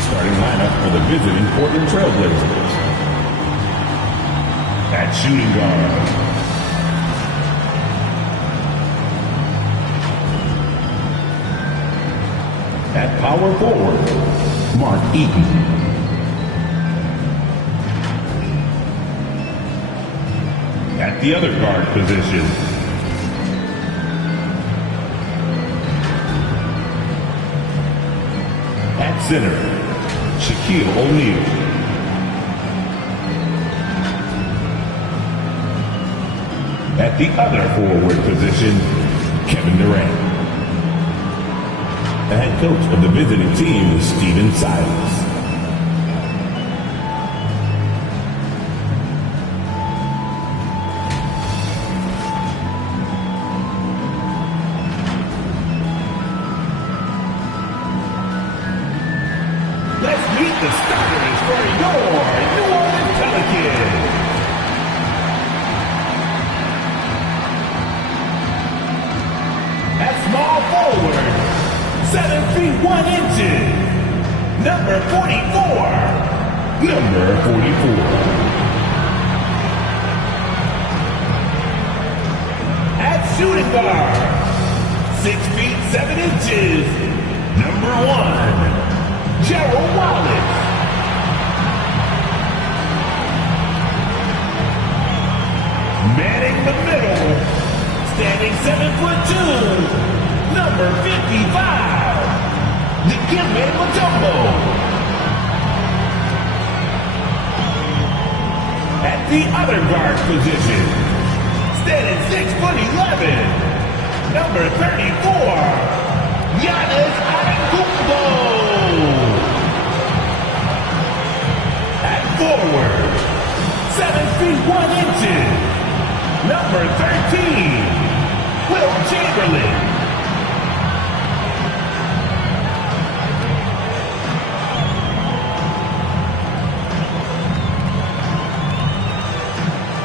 The starting lineup for the visiting Portland Trailblazers. At shooting guard, at power forward, Mark Eaton. At the other guard position, at center, Shaquille O'Neal. At the other forward position, Kevin Durant. The head coach of the visiting team is Stephen Silas. Let's meet the starters for your New Orleans Pelicans. At small forward, 7 feet 1 inches, number 44. Number 44. At shooting guard, 6 feet 7 inches, number 1, Gerald Wallace. Manning the middle, standing 7'2", number 55, Dikembe Mutombo. At the other guard position, standing 6'11", number 34, Giannis Antetokounmpo. At forward, 7 feet 1 inches, number 13, Will Chamberlain.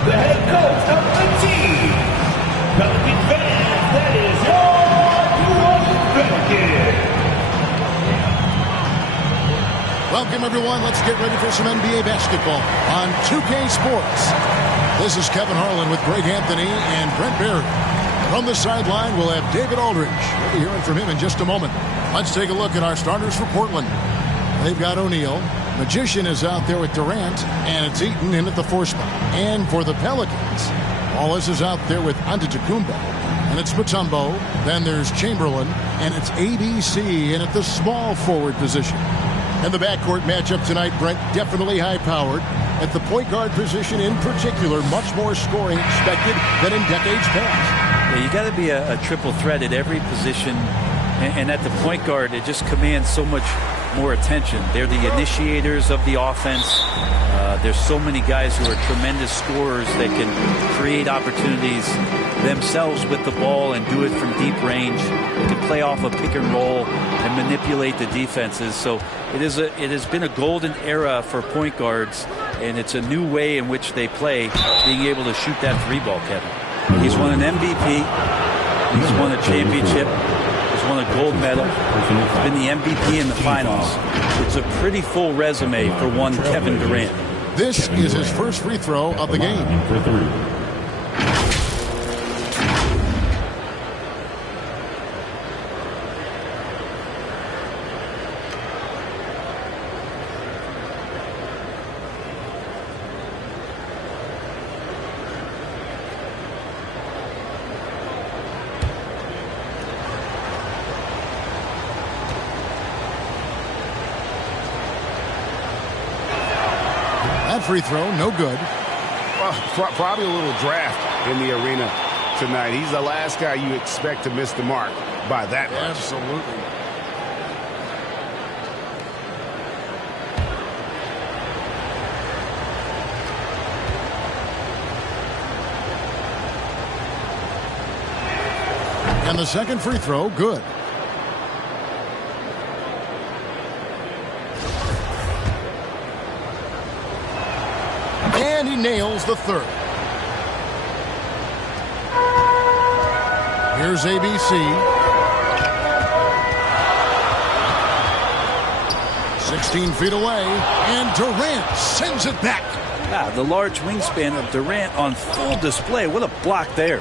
The head coach of the team, Pelican fans, that is your New Orleans Pelicans. Welcome, everyone. Let's get ready for some NBA basketball on 2K Sports. This is Kevin Harlan with Greg Anthony and Brent Barry. From the sideline, we'll have David Aldridge. We'll be hearing from him in just a moment. Let's take a look at our starters for Portland. They've got O'Neal. Magician is out there with Durant, and it's Eaton in at the 4 spot. And for the Pelicans, Wallace is out there with Antetokounmpo, and it's Mutombo. Then there's Chamberlain, and it's ABC in at the small forward position. And the backcourt matchup tonight, Brent, definitely high-powered. At the point guard position in particular, much more scoring expected than in decades past. Yeah, you got to be a triple threat at every position, and at the point guard, it just commands so much more attention. They're the initiators of the offense. There's so many guys who are tremendous scorers that can create opportunities themselves with the ball and do it from deep range. They can play off a pick and roll and manipulate the defenses. So it has been a golden era for point guards, and it's a new way in which they play, being able to shoot that 3-ball, Kevin. He's won an MVP. He's won a championship. He's won a gold medal. He's been the MVP in the finals. It's a pretty full resume for one Kevin Durant. This is his first free throw of the game. For 3. That free throw, no good. Probably a little draft in the arena tonight. He's the last guy you expect to miss the mark by that much. Absolutely. And the second free throw, good. And he nails the third. Here's ABC. 16 feet away, and Durant sends it back. Yeah, the large wingspan of Durant on full display. What a block there.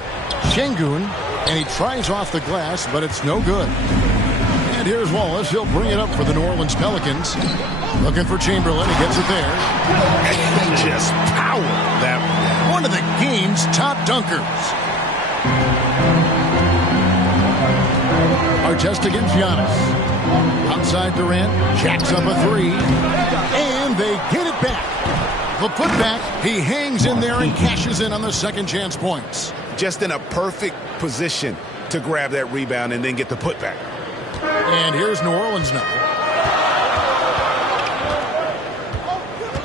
Şengün, and he tries off the glass, but it's no good. And here's Wallace. He'll bring it up for the New Orleans Pelicans. Looking for Chamberlain. He gets it there. And just power that one of the game's top dunkers. Artest against Giannis. Outside Durant, jacks up a three, and they get it back. The putback, he hangs in there and cashes in on the second chance points. Just in a perfect position to grab that rebound and then get the putback. And here's New Orleans now.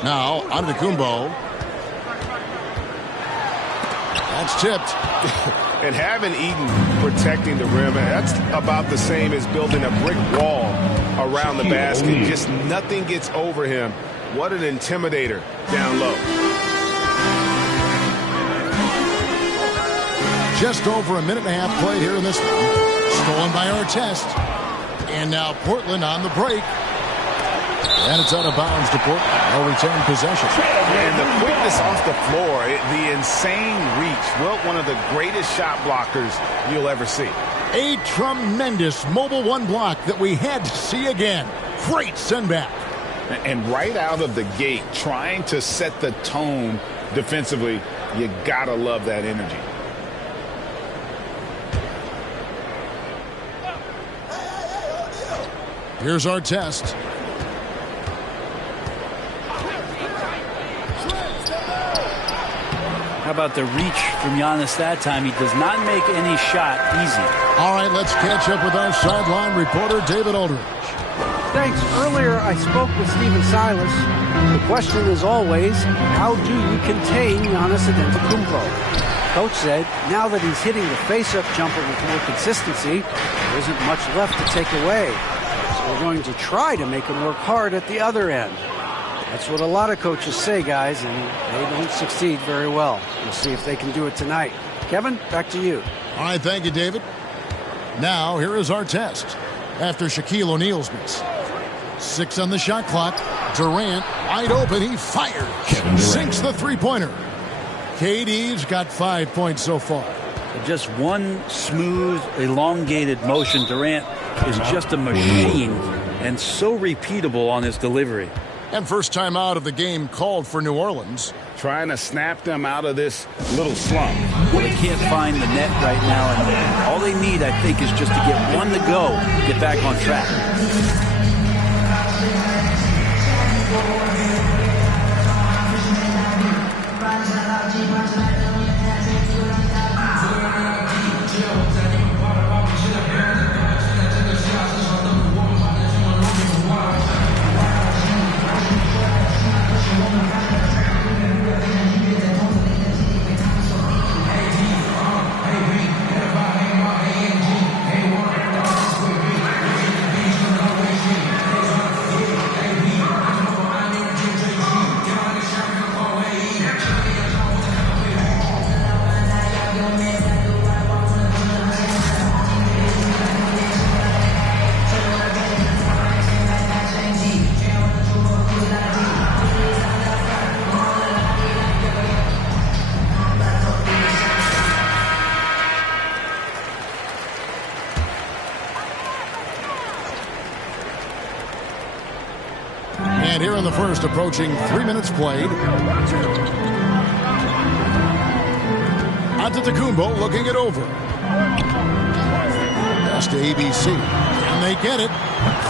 Now, Antetokounmpo. That's tipped. And having Eden protecting the rim, that's about the same as building a brick wall around the basket. Just nothing gets over him. What an intimidator down low. Just over a minute and a half played here in this one. Stolen by Artest. And now Portland on the break. And it's out of bounds to Portland. They'll retain possession. And the quickness off the floor, the insane reach. Well, one of the greatest shot blockers you'll ever see. A tremendous mobile one block that we had to see again. Great send back. And right out of the gate, trying to set the tone defensively, you gotta love that energy. Here's Artest. How about the reach from Giannis that time? He does not make any shot easy. All right, let's catch up with our sideline reporter, David Aldridge. Thanks. Earlier, I spoke with Stephen Silas. The question is always, how do you contain Giannis Antetokounmpo? Coach said, now that he's hitting the face-up jumper with more consistency, there isn't much left to take away. So we're going to try to make him work hard at the other end. That's what a lot of coaches say, guys, and they don't succeed very well. We'll see if they can do it tonight. Kevin, back to you. All right, thank you, David. Now, here is our test. After Shaquille O'Neal's miss. 6 on the shot clock. Durant, wide open, he fires. Sinks the three-pointer. KD's got 5 points so far. Just one smooth, elongated motion. Durant is just a machine and so repeatable on his delivery. And first time out of the game called for New Orleans. Trying to snap them out of this little slump. Well, they can't find the net right now, and all they need, I think, is just to get one to go, get back on track. And here in the first, approaching 3 minutes played. Antetokounmpo looking it over. Pass to ABC. And they get it.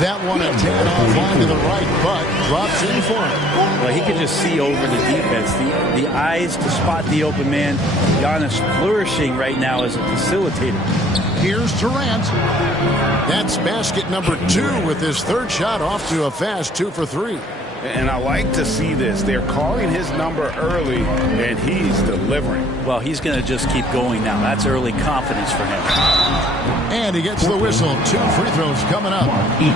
That one a tad offline to the right, but drops in for him. Well, he could just see over the defense. The eyes to spot the open man. Giannis flourishing right now as a facilitator. Here's Durant. That's basket number 2 with his third shot off to a fast 2 for 3. And I like to see this. They're calling his number early, and he's delivering. Well, he's going to just keep going now. That's early confidence for him. And he gets the whistle. 2 free throws coming up.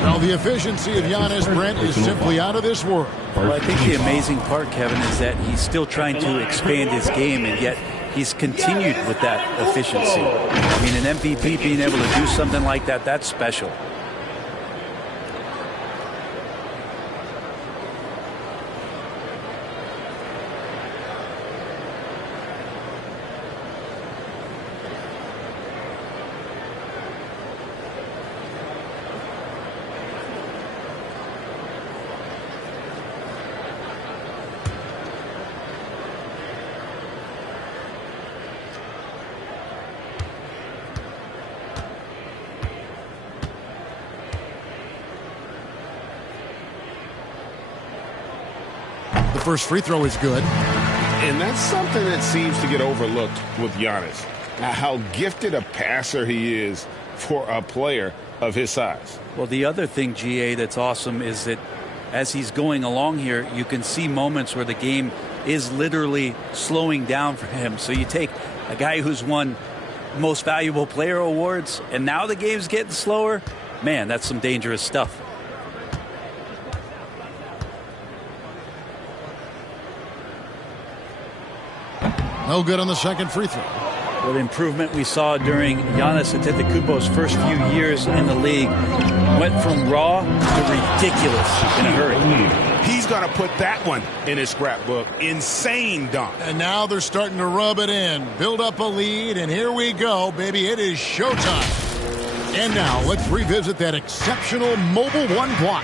Now, the efficiency of Giannis, Brent, is simply out of this world. Well, I think the amazing part, Kevin, is that he's still trying to expand his game, and yet he's continued with that efficiency. I mean, an MVP being able to do something like that, that's special. first free throw is good. And that's something that seems to get overlooked with Giannis. How gifted a passer he is for a player of his size. Well, the other thing, GA, that's awesome is that as he's going along here, you can see moments where the game is literally slowing down for him. So you take a guy who's won most valuable player awards, and now the game's getting slower. Man, that's some dangerous stuff. No good on the second free throw. Well, the improvement we saw during Giannis Antetokounmpo's first few years in the league went from raw to ridiculous in a hurry. He's going to put that one in his scrapbook. Insane dunk. And now they're starting to rub it in, build up a lead, and here we go, baby. It is showtime. And now let's revisit that exceptional mobile one block.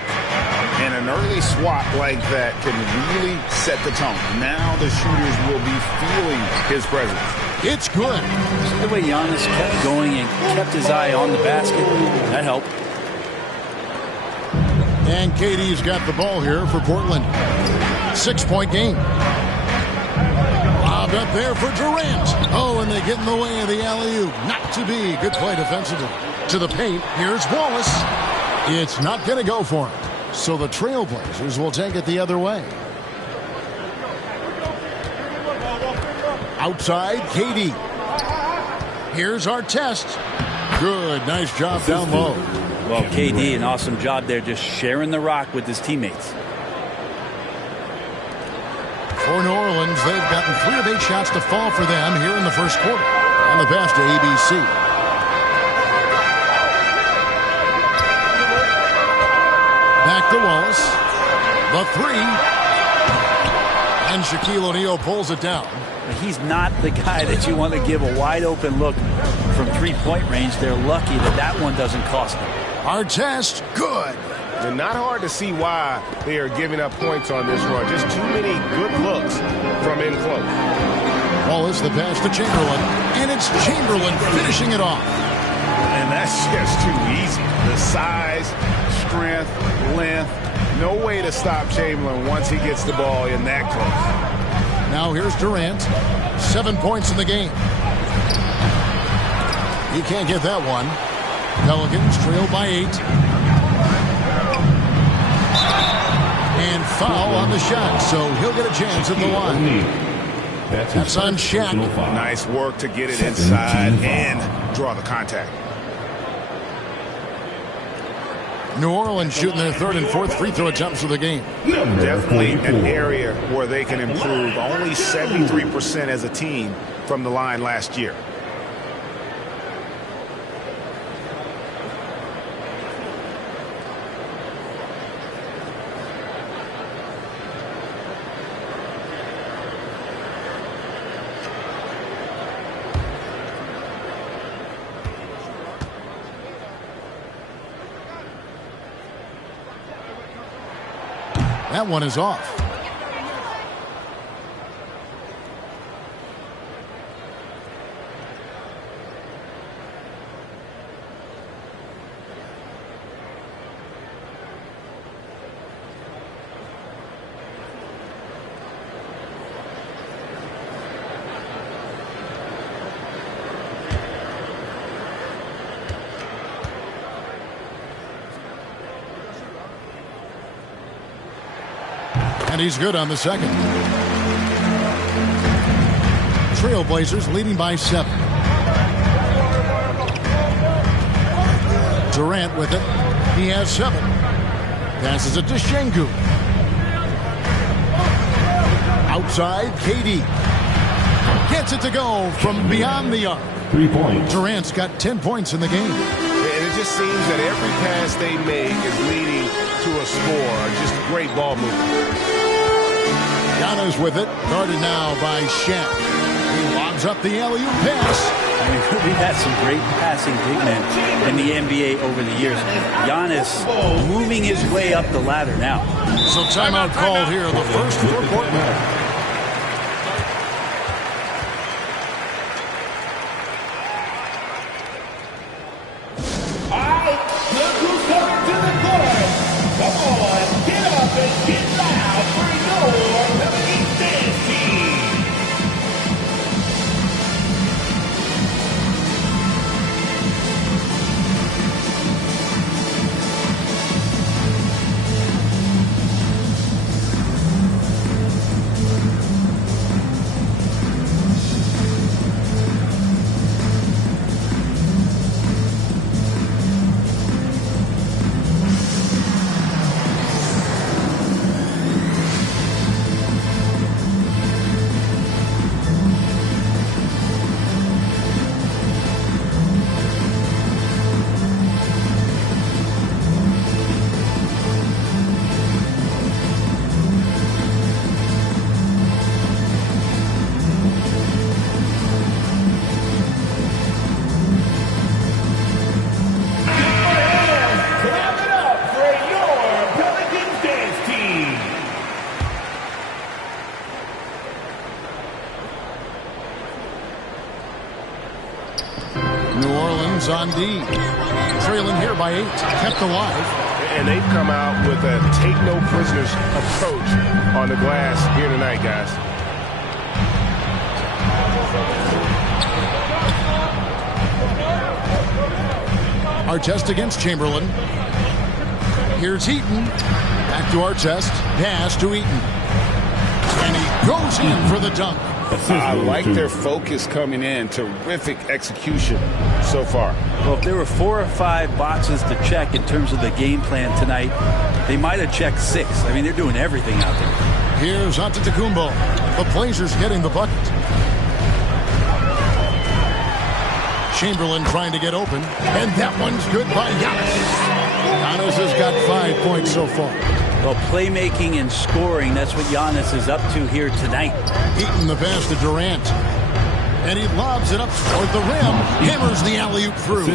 And an early swat like that can really set the tone. Now the shooters will be feeling his presence. It's good. The way Giannis kept going and kept his eye on the basket, that helped. And KD's got the ball here for Portland. 6-point game. Lobbed up there for Durant. Oh, and they get in the way of the alley-oop. Not to be. Good play defensively. To the paint. Here's Wallace. It's not going to go for him. So the Trailblazers will take it the other way. Outside, KD. Here's our test. Good, nice job down low. Well, KD, an awesome job there, just sharing the rock with his teammates. For New Orleans, they've gotten 3 of 8 shots to fall for them here in the first quarter. On the pass to ABC. Back to Wallace. The 3. And Shaquille O'Neal pulls it down. He's not the guy that you want to give a wide open look from 3-point range. They're lucky that that one doesn't cost them. Our test, good. And not hard to see why they are giving up points on this run. Just too many good looks from in close. Wallace, the pass to Chamberlain. And it's Chamberlain finishing it off. And that's just too easy. The size, strength, length. No way to stop Chamberlain once he gets the ball in that close. Now here's Durant. 7 points in the game. He can't get that one. Pelicans trail by 8. And foul on the shot, so he'll get a chance at the line. That's on Shaq. Nice work to get it inside and draw the contact. New Orleans shooting their 3rd and 4th free throw attempts of the game. Definitely an area where they can improve. Only 73% as a team from the line last year. That one is off. And he's good on the second. Trailblazers leading by 7. Durant with it. He has 7. Passes it to Şengün. Outside, KD. Gets it to go from beyond the arc. 3 points. Durant's got 10 points in the game. And it just seems that every pass they make is leading to a score. Just great ball movement. Giannis with it, guarded now by Shaq. He lobs up the alley-oop pass. I mean, we've had some great passing big men in the NBA over the years. Giannis moving his way up the ladder now. So timeout called here, the first for Portland. Come on, get up and get loud for your Pelicans on D. Trailing here by 8. Kept alive. And they've come out with a take-no-prisoners approach on the glass here tonight, guys. Artest against Chamberlain. Here's Eaton. Back to Artest. Pass to Eaton. And he goes in for the dunk. I like their focus coming in. Terrific execution so far. Well, if there were 4 or 5 boxes to check in terms of the game plan tonight, they might have checked 6. I mean, they're doing everything out there. Here's Antetokounmpo. The Blazers getting the bucket. Chamberlain trying to get open. And that one's good by Giannis. Giannis has got 5 points so far. Well, playmaking and scoring, that's what Giannis is up to here tonight. Eaton the pass to Durant. And he lobs it up toward the rim. Hammers the alley-oop through.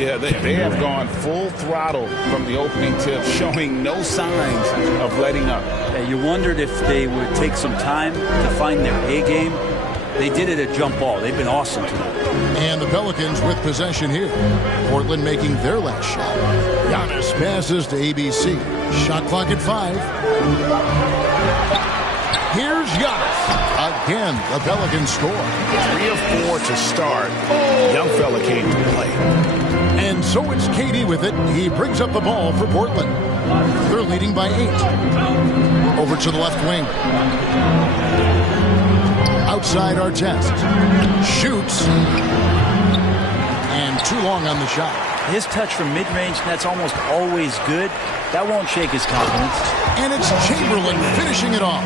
Yeah, they have gone full throttle from the opening tip, showing no signs of letting up. You wondered if they would take some time to find their A game. They did it at jump ball. They've been awesome tonight. And the Pelicans with possession here. Portland making their last shot. Giannis passes to ABC. Shot clock at 5. Here's Giannis. Again, the Pelicans score. 3 of 4 to start. Young fella came to play. And so it's KD with it. He brings up the ball for Portland. They're leading by 8. Over to the left wing. Outside Artest. Shoots. And too long on the shot. His touch from mid-range, that's almost always good. That won't shake his confidence. And it's Chamberlain finishing it off.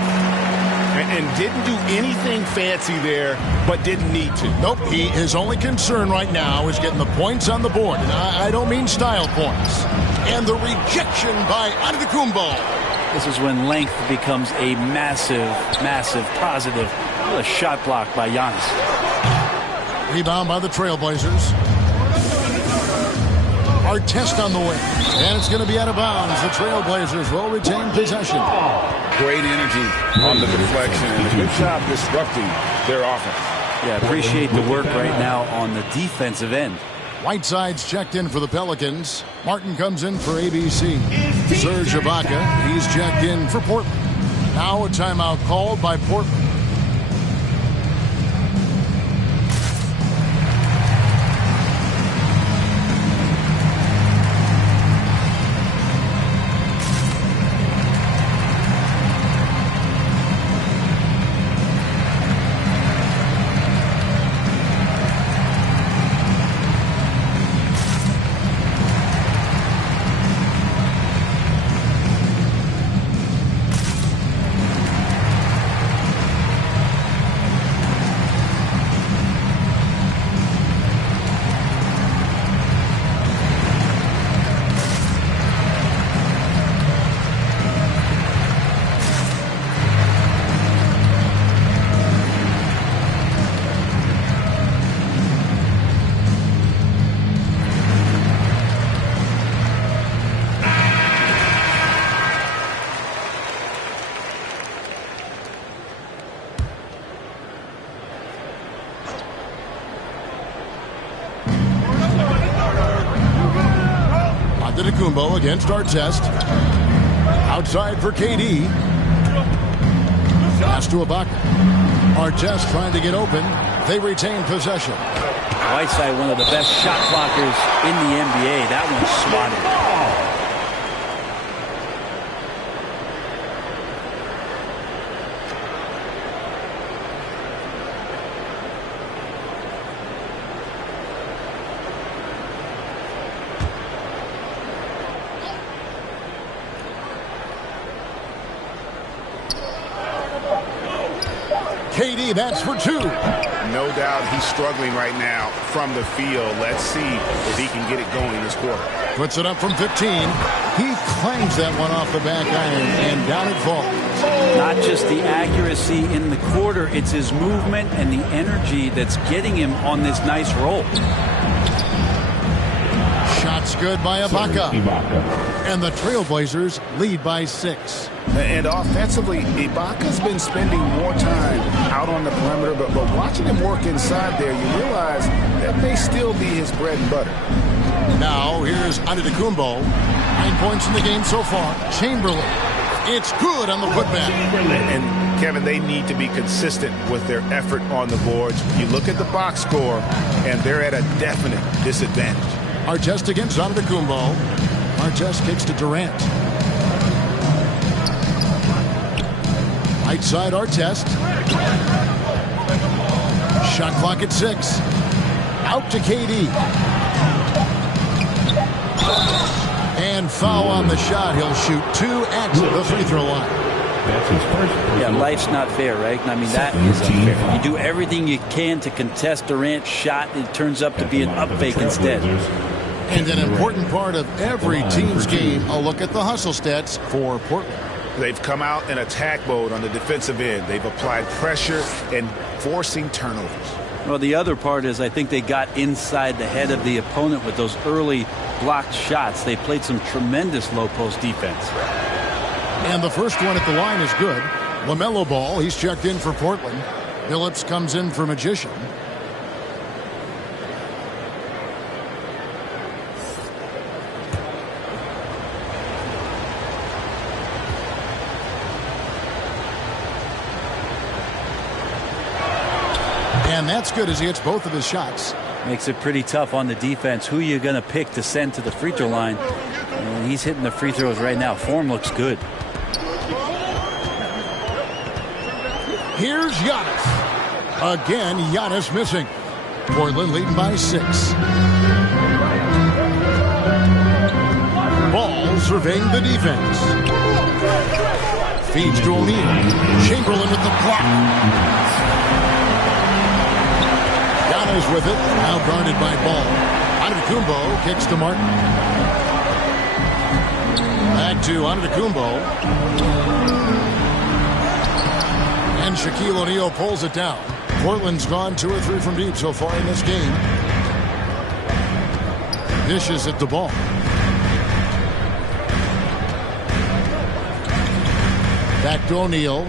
And didn't do anything fancy there, but didn't need to. Nope, his only concern right now is getting the points on the board. And I don't mean style points. And the rejection by Antetokounmpo. This is when length becomes a massive, massive positive. A shot block by Giannis. Rebound by the Trailblazers. Artest on the way. And it's going to be out of bounds. The Trailblazers will retain possession. Great energy on the deflection and a good job disrupting their offense. Yeah, appreciate the work right now on the defensive end. Whiteside's checked in for the Pelicans. Martin comes in for ABC. Serge Ibaka, he's checked in for Portland. Now a timeout called by Portland. Antetokounmpo against Artest. Outside for KD. Pass to Ibaka. Artest trying to get open. They retain possession. Whiteside, one of the best shot blockers in the NBA. That one's swatted. KD, that's for 2. No doubt he's struggling right now from the field. Let's see if he can get it going this quarter. Puts it up from 15. He clangs that one off the back iron, and down it falls. Not just the accuracy in the quarter, it's his movement and the energy that's getting him on this nice roll. Shots good by Ibaka. And the Trailblazers lead by 6. And offensively, Ibaka's been spending more time out on the perimeter, but watching him work inside there, you realize that may still be his bread and butter. Now, here's Antetokounmpo. 9 points in the game so far. Chamberlain. It's good on the putback. And, Kevin, they need to be consistent with their effort on the boards. You look at the box score, and they're at a definite disadvantage. Artest against Antetokounmpo. Artest kicks to Durant. Right side, Artest. Shot clock at 6. Out to KD. And foul on the shot. He'll shoot 2 at the free throw line. That's his first. Yeah, life's not fair, right? I mean, that is unfair. You do everything you can to contest Durant's shot, and it turns up to be an up fake instead. And an important part of every team's game, a look at the hustle stats for Portland. They've come out in attack mode on the defensive end. They've applied pressure and forcing turnovers. Well, the other part is I think they got inside the head of the opponent with those early blocked shots. They played some tremendous low post defense. And the first one at the line is good. LaMelo Ball, he's checked in for Portland. Phillips comes in for Magician. And that's good as he hits both of his shots. Makes it pretty tough on the defense. Who you going to pick to send to the free throw line? And he's hitting the free throws right now. Form looks good. Here's Giannis. Again, Giannis missing. Portland leading by 6. Ball surveying the defense. Feeds to O'Neal. Chamberlain with the block. Giannis with it. Now guarded by Ball. Antetokounmpo kicks to Martin. Back to Antetokounmpo. And Shaquille O'Neal pulls it down. Portland's gone 2 or 3 from deep so far in this game. Dishes at the ball. Back to O'Neal.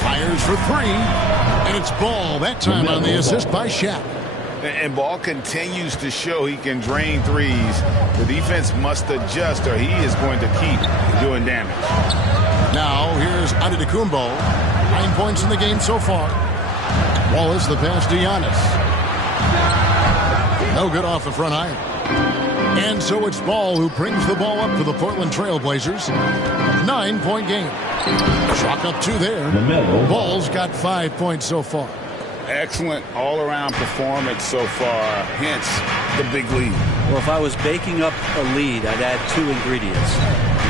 Fires for 3. And it's Ball that time on the assist by Shaq. And Ball continues to show he can drain threes. The defense must adjust or he is going to keep doing damage. Now here's Antetokounmpo. 9 points in the game so far. Wallace the pass to Giannis. No good off the front iron. And so it's Ball who brings the ball up for the Portland Trailblazers. 9-point game. Chalk up 2 there. Ball's got 5 points so far. Excellent all-around performance so far, hence the big lead. Well, if I was baking up a lead, I'd add 2 ingredients.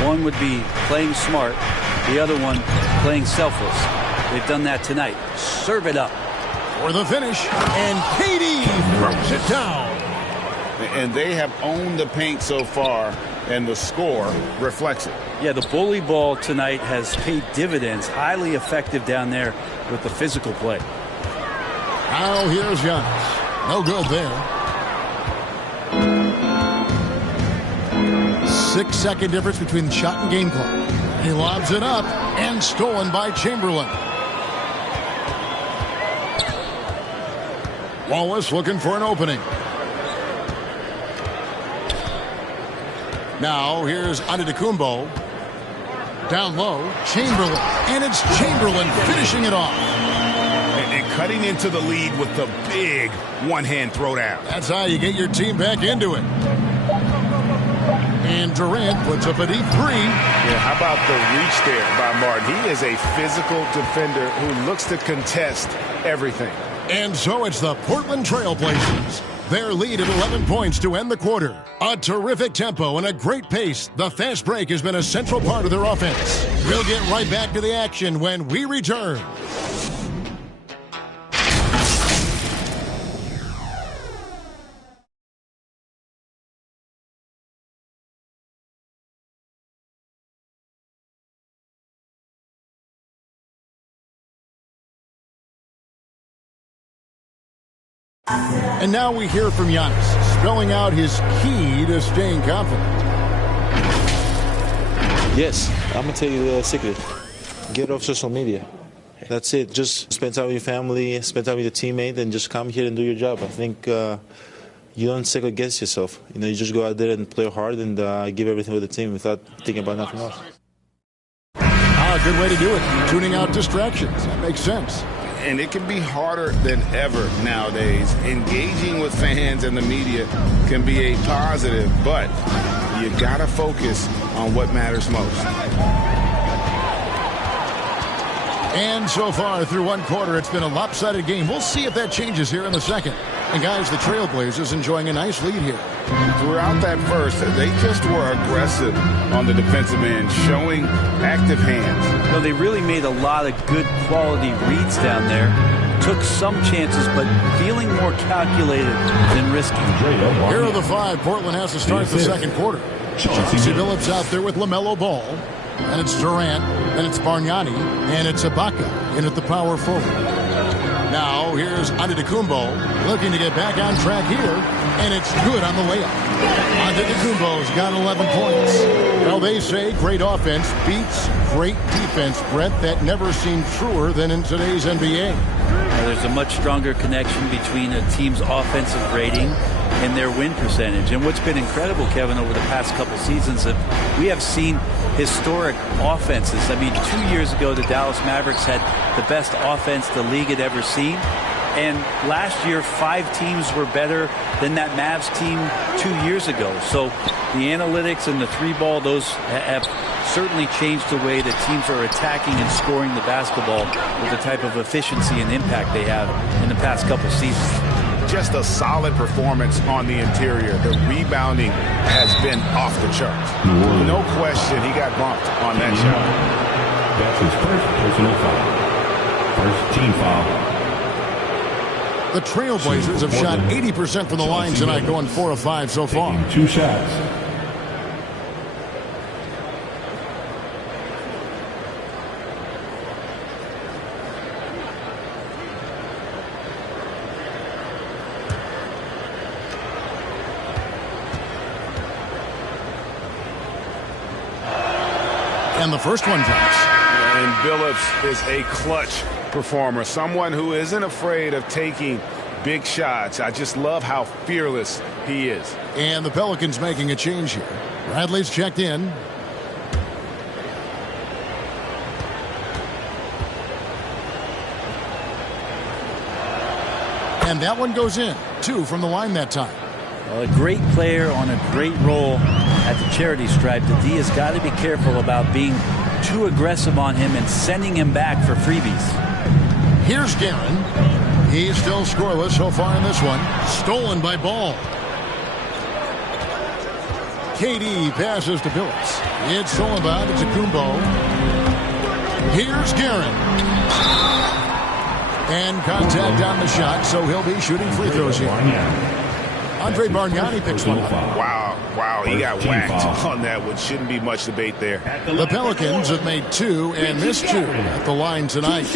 One would be playing smart. The other one, playing selfless. They've done that tonight. Serve it up. For the finish, and KD throws it down. And they have owned the paint so far, and the score reflects it. Yeah, the bully ball tonight has paid dividends. Highly effective down there with the physical play. Now here's Giannis. No good there. 6-second difference between the shot and game clock. He lobs it up and stolen by Chamberlain. Wallace looking for an opening. Now here's Antetokounmpo. Down low, Chamberlain. And it's Chamberlain finishing it off. And cutting into the lead with the big one-hand throwdown. That's how you get your team back into it. And Durant puts up a deep 3. Yeah, how about the reach there by Martin? He is a physical defender who looks to contest everything. And so it's the Portland Trailblazers. Their lead at 11 points to end the quarter. A terrific tempo and a great pace. The fast break has been a central part of their offense. We'll get right back to the action when we return. And now we hear from Giannis, spelling out his key to staying confident. Yes, I'm going to tell you the secret. Get off social media. That's it. Just spend time with your family, spend time with your teammate, and just come here and do your job. I think you don't second guess yourself. You just go out there and play hard and give everything with the team without thinking about nothing else. A good way to do it. Tuning out distractions. That makes sense. And it can be harder than ever nowadays. Engaging with fans and the media can be a positive, but you got to focus on what matters most. And so far through one quarter, it's been a lopsided game. We'll see if that changes here in the second. And guys, the Trailblazers enjoying a nice lead here. Throughout that first, they just were aggressive on the defensive end, showing active hands. Well, they really made a lot of good quality reads down there. Took some chances, but feeling more calculated than risky. Here are the five Portland has to start the second quarter. Chauncey Billups out there with LaMelo Ball. And it's Durant, and it's Bargnani, and it's Ibaka in at the power forward. Now here's Antetokounmpo looking to get back on track here, and it's good on the layup. Antetokounmpo's got 11 points. Well, they say great offense beats great defense, Brett. That never seemed truer than in today's NBA. There's a much stronger connection between a team's offensive rating and their win percentage. And what's been incredible, Kevin, over the past couple seasons, that we have seen historic offenses. I mean, 2 years ago, the Dallas Mavericks had the best offense the league had ever seen. And last year, 5 teams were better than that Mavs team 2 years ago. So the analytics and the three ball, those have certainly changed the way that teams are attacking and scoring the basketball with the type of efficiency and impact they have in the past couple seasons. Just a solid performance on the interior. The rebounding has been off the charts. No question he got bumped on that shot. That's his first personal foul. First team foul. The Trailblazers have shot 80% from the line tonight, going 4 of 5 so far. 2 shots. And the first one drops. And Billups is a clutch performer, someone who isn't afraid of taking big shots. I just love how fearless he is. And the Pelicans making a change here. Bradley's checked in. And that one goes in. 2 from the line that time. Well, a great player on a great role at the charity stripe. The D has got to be careful about being too aggressive on him and sending him back for freebies. Here's Guerin. He's still scoreless so far in this one. Stolen by Ball. KD passes to Billups. It's stolen by Antetokounmpo. Here's Guerin. And contact on the shot, so he'll be shooting free throws here. Andre Bargnani picks one up. Wow, he got whacked on that one. Shouldn't be much debate there. The Pelicans have made 2 and missed 2 at the line tonight.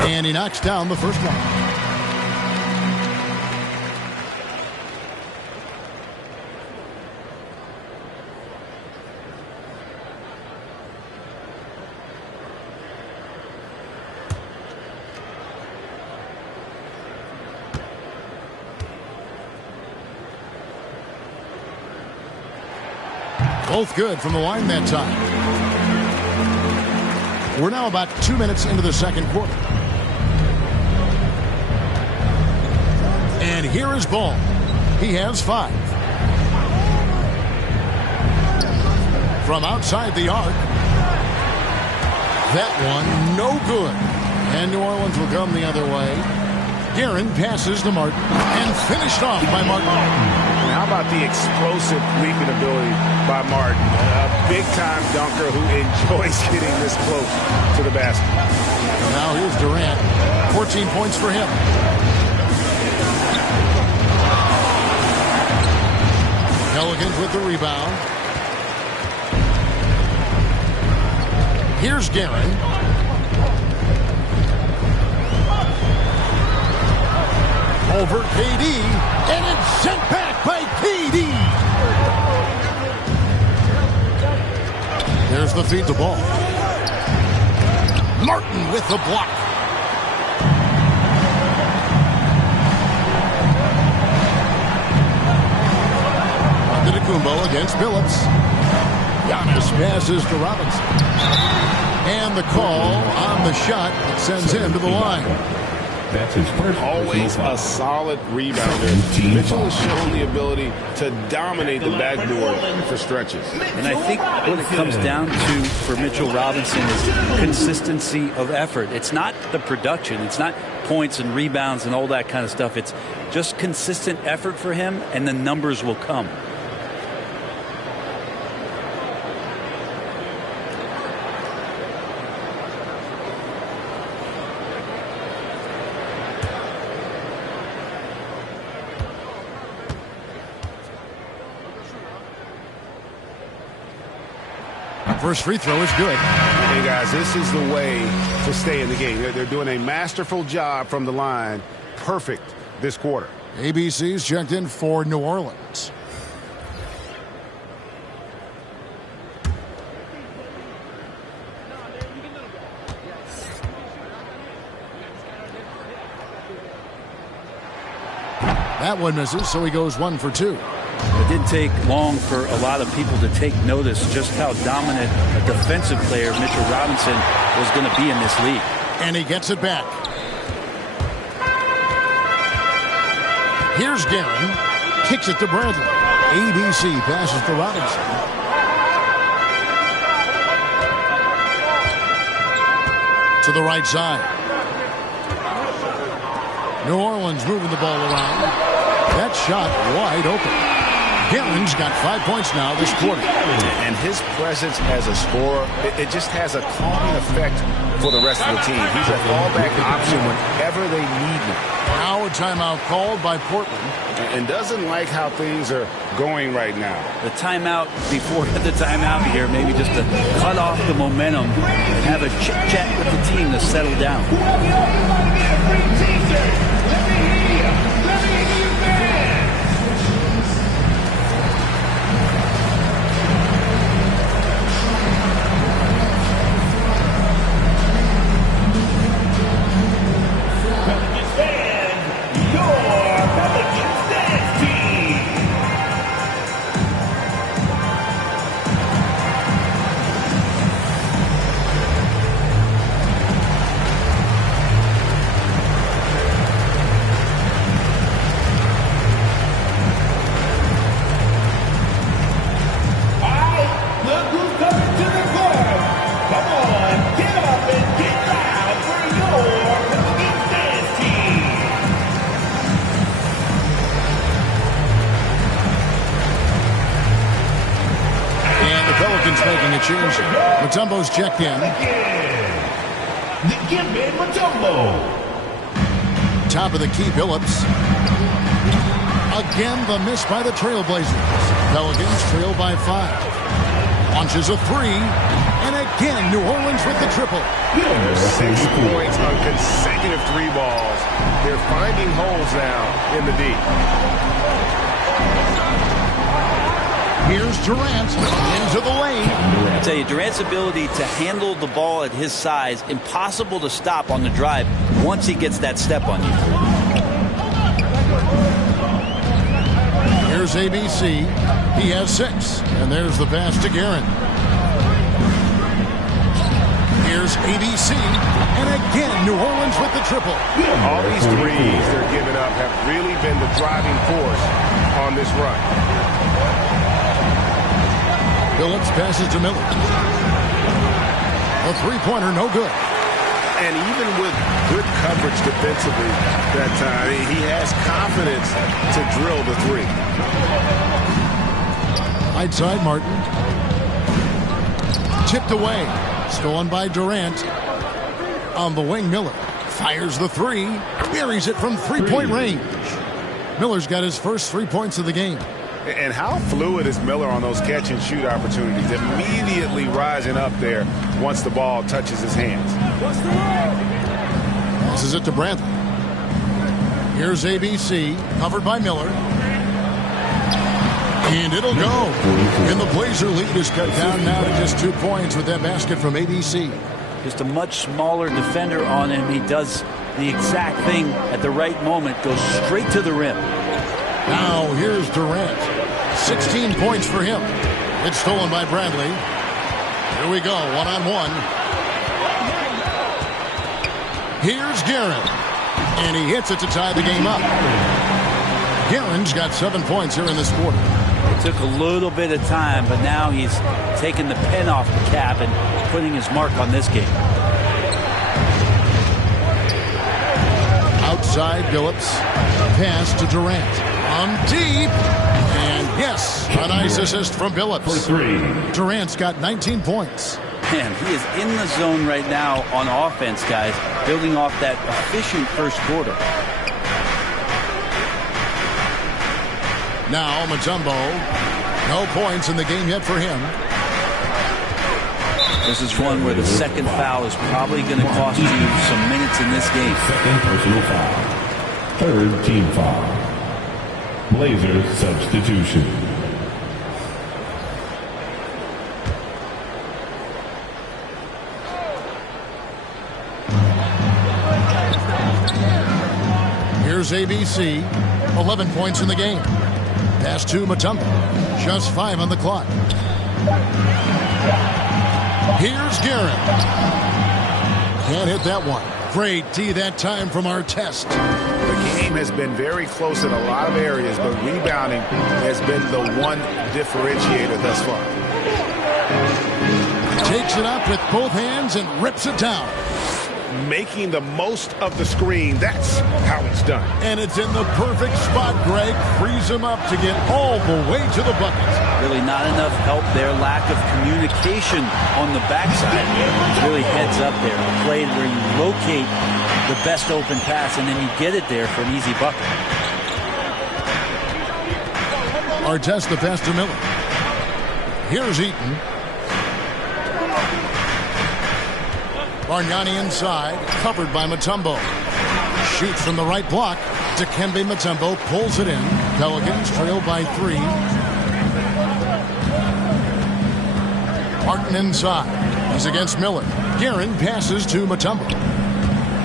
And he knocks down the first one. Both good from the line that time. We're now about 2 minutes into the second quarter. And here is Ball. He has 5. From outside the arc. That one, no good. And New Orleans will come the other way. Guerin passes to Martin. And finished off by Martin. How about the explosive leaping ability by Martin? A big-time dunker who enjoys getting this close to the basket. Now here's Durant. 14 points for him. Pelicans with the rebound. Here's Guerin. Over KD, and it's sent back by KD. There's the feed the ball. Martin with the block. Antetokounmpo against Phillips. Giannis passes to Robinson. And the call on the shot that sends him to the line. That's his first. Always a solid rebounder. Mitchell has shown the ability to dominate the backboard for stretches. And I think what it comes down to for Mitchell Robinson is consistency of effort. It's not the production. It's not points and rebounds and all that kind of stuff. It's just consistent effort for him, and the numbers will come. First free throw is good. Hey, guys, this is the way to stay in the game. They're doing a masterful job from the line. Perfect this quarter. ABC's checked in for New Orleans. That one misses, so he goes 1 for 2. It didn't take long for a lot of people to take notice just how dominant a defensive player Mitchell Robinson was going to be in this league. And he gets it back. Here's Guerin. Kicks it to Bradley. ABC passes to Robinson. To the right side. New Orleans moving the ball around. That shot wide open. Guerin's got 5 points now this quarter. And his presence as a scorer, it just has a calming effect for the rest of the team. He's a fallback option whenever they need him. Now a timeout called by Portland. And doesn't like how things are going right now. The timeout before the timeout here, maybe just to cut off the momentum and have a chit-chat with the team to settle down. Making a change. Mutombo's checked in. Top of the key, Phillips. Again, the miss by the Trailblazers. Pelicans trail by 5. Launches a 3. And again, New Orleans with the triple. 6 points on consecutive 3 balls. They're finding holes now in the D. Here's Durant into the lane. I tell you, Durant's ability to handle the ball at his size, impossible to stop on the drive once he gets that step on you. Here's ABC. He has 6. And there's the pass to Guerin. Here's ABC. And again, New Orleans with the triple. All these threes they're giving up have really been the driving force on this run. Phillips passes to Miller. A three-pointer, no good. And even with good coverage defensively that time, he has confidence to drill the 3. Right side, Martin. Tipped away. Stolen by Durant. On the wing, Miller. Fires the 3. Buries it from 3-point range. Miller's got his first 3 points of the game. And how fluid is Miller on those catch and shoot opportunities, immediately rising up there once the ball touches his hands. Passes it to Brantley. Here's ABC, covered by Miller. And it'll go. And the Blazer lead is cut down now to just 2 points with that basket from ABC. Just a much smaller defender on him. He does the exact thing at the right moment, goes straight to the rim. Now here's Durant. 16 points for him. It's stolen by Bradley. Here we go, one-on-one. Here's Guerin. And he hits it to tie the game up. Guerin's got 7 points here in this quarter. It took a little bit of time, but now he's taking the pen off the cap and putting his mark on this game. Outside, Billups. Pass to Durant. On deep. And yes, a nice assist from Billups. For 3. Durant's got 19 points. Man, he is in the zone right now on offense, guys, building off that efficient first quarter. Now Mutombo. No points in the game yet for him. This is one where the second foul is probably going to cost you some minutes in this game. Second personal foul. Third team foul. Blazers substitution. Here's ABC. 11 points in the game. Pass to Mutombo. Just 5 on the clock. Here's Guerin. Can't hit that one. Great D that time from Artest. The game has been very close in a lot of areas, but rebounding has been the one differentiator thus far. Takes it up with both hands and rips it down. Making the most of the screen. That's how it's done. And it's in the perfect spot, Greg. Frees him up to get all the way to the bucket. Really not enough help there. Lack of communication on the backside. It's really heads up there. A play where you locate the best open pass and then you get it there for an easy bucket. Artest the pass to Miller. Here's Eaton. Bargnani inside, covered by Mutombo. Shoots from the right block. Dikembe Mutombo pulls it in. Pelicans trail by 3. Martin inside. He's against Miller. Guerin passes to Mutombo.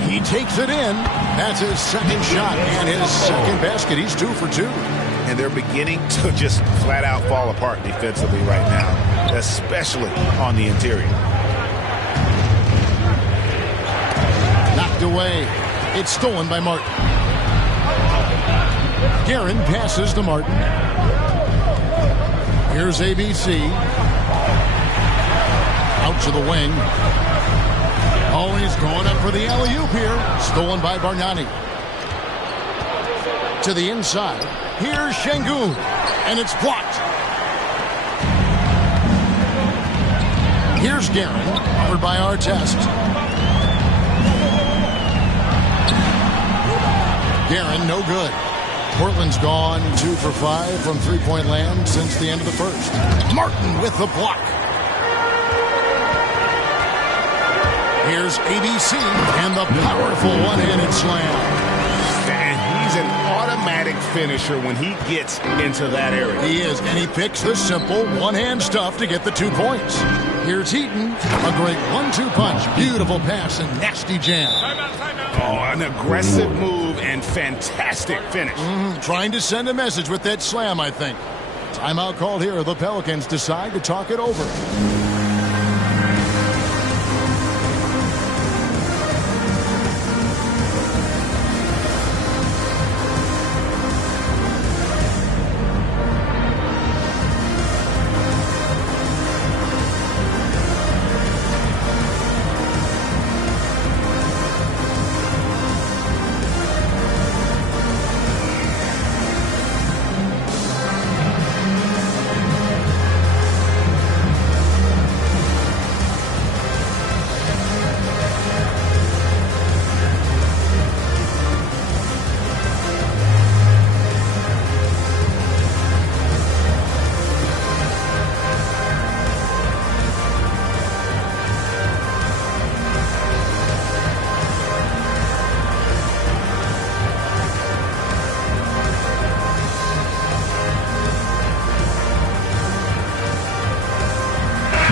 He takes it in. That's his second shot and his second basket. He's 2 for 2. And they're beginning to just flat out fall apart defensively right now, especially on the interior. Away. It's stolen by Martin. Guerin passes to Martin. Here's ABC. Out to the wing. Oh, he's going up for the alley-oop here. Stolen by Bargnani. To the inside. Here's Şengün. And it's blocked. Here's Guerin. Covered by Artest. Guerin, no good. Portland's gone 2 for 5 from three-point land since the end of the first. Martin with the block. Here's ABC and the powerful one-handed slam. And he's an automatic finisher when he gets into that area. He is, and he picks the simple one-hand stuff to get the 2 points. Here's Heaton, a great 1-2 punch. Beautiful pass and nasty jam. Oh, an aggressive move and fantastic finish. Trying to send a message with that slam, I think. Timeout called here. The Pelicans decide to talk it over.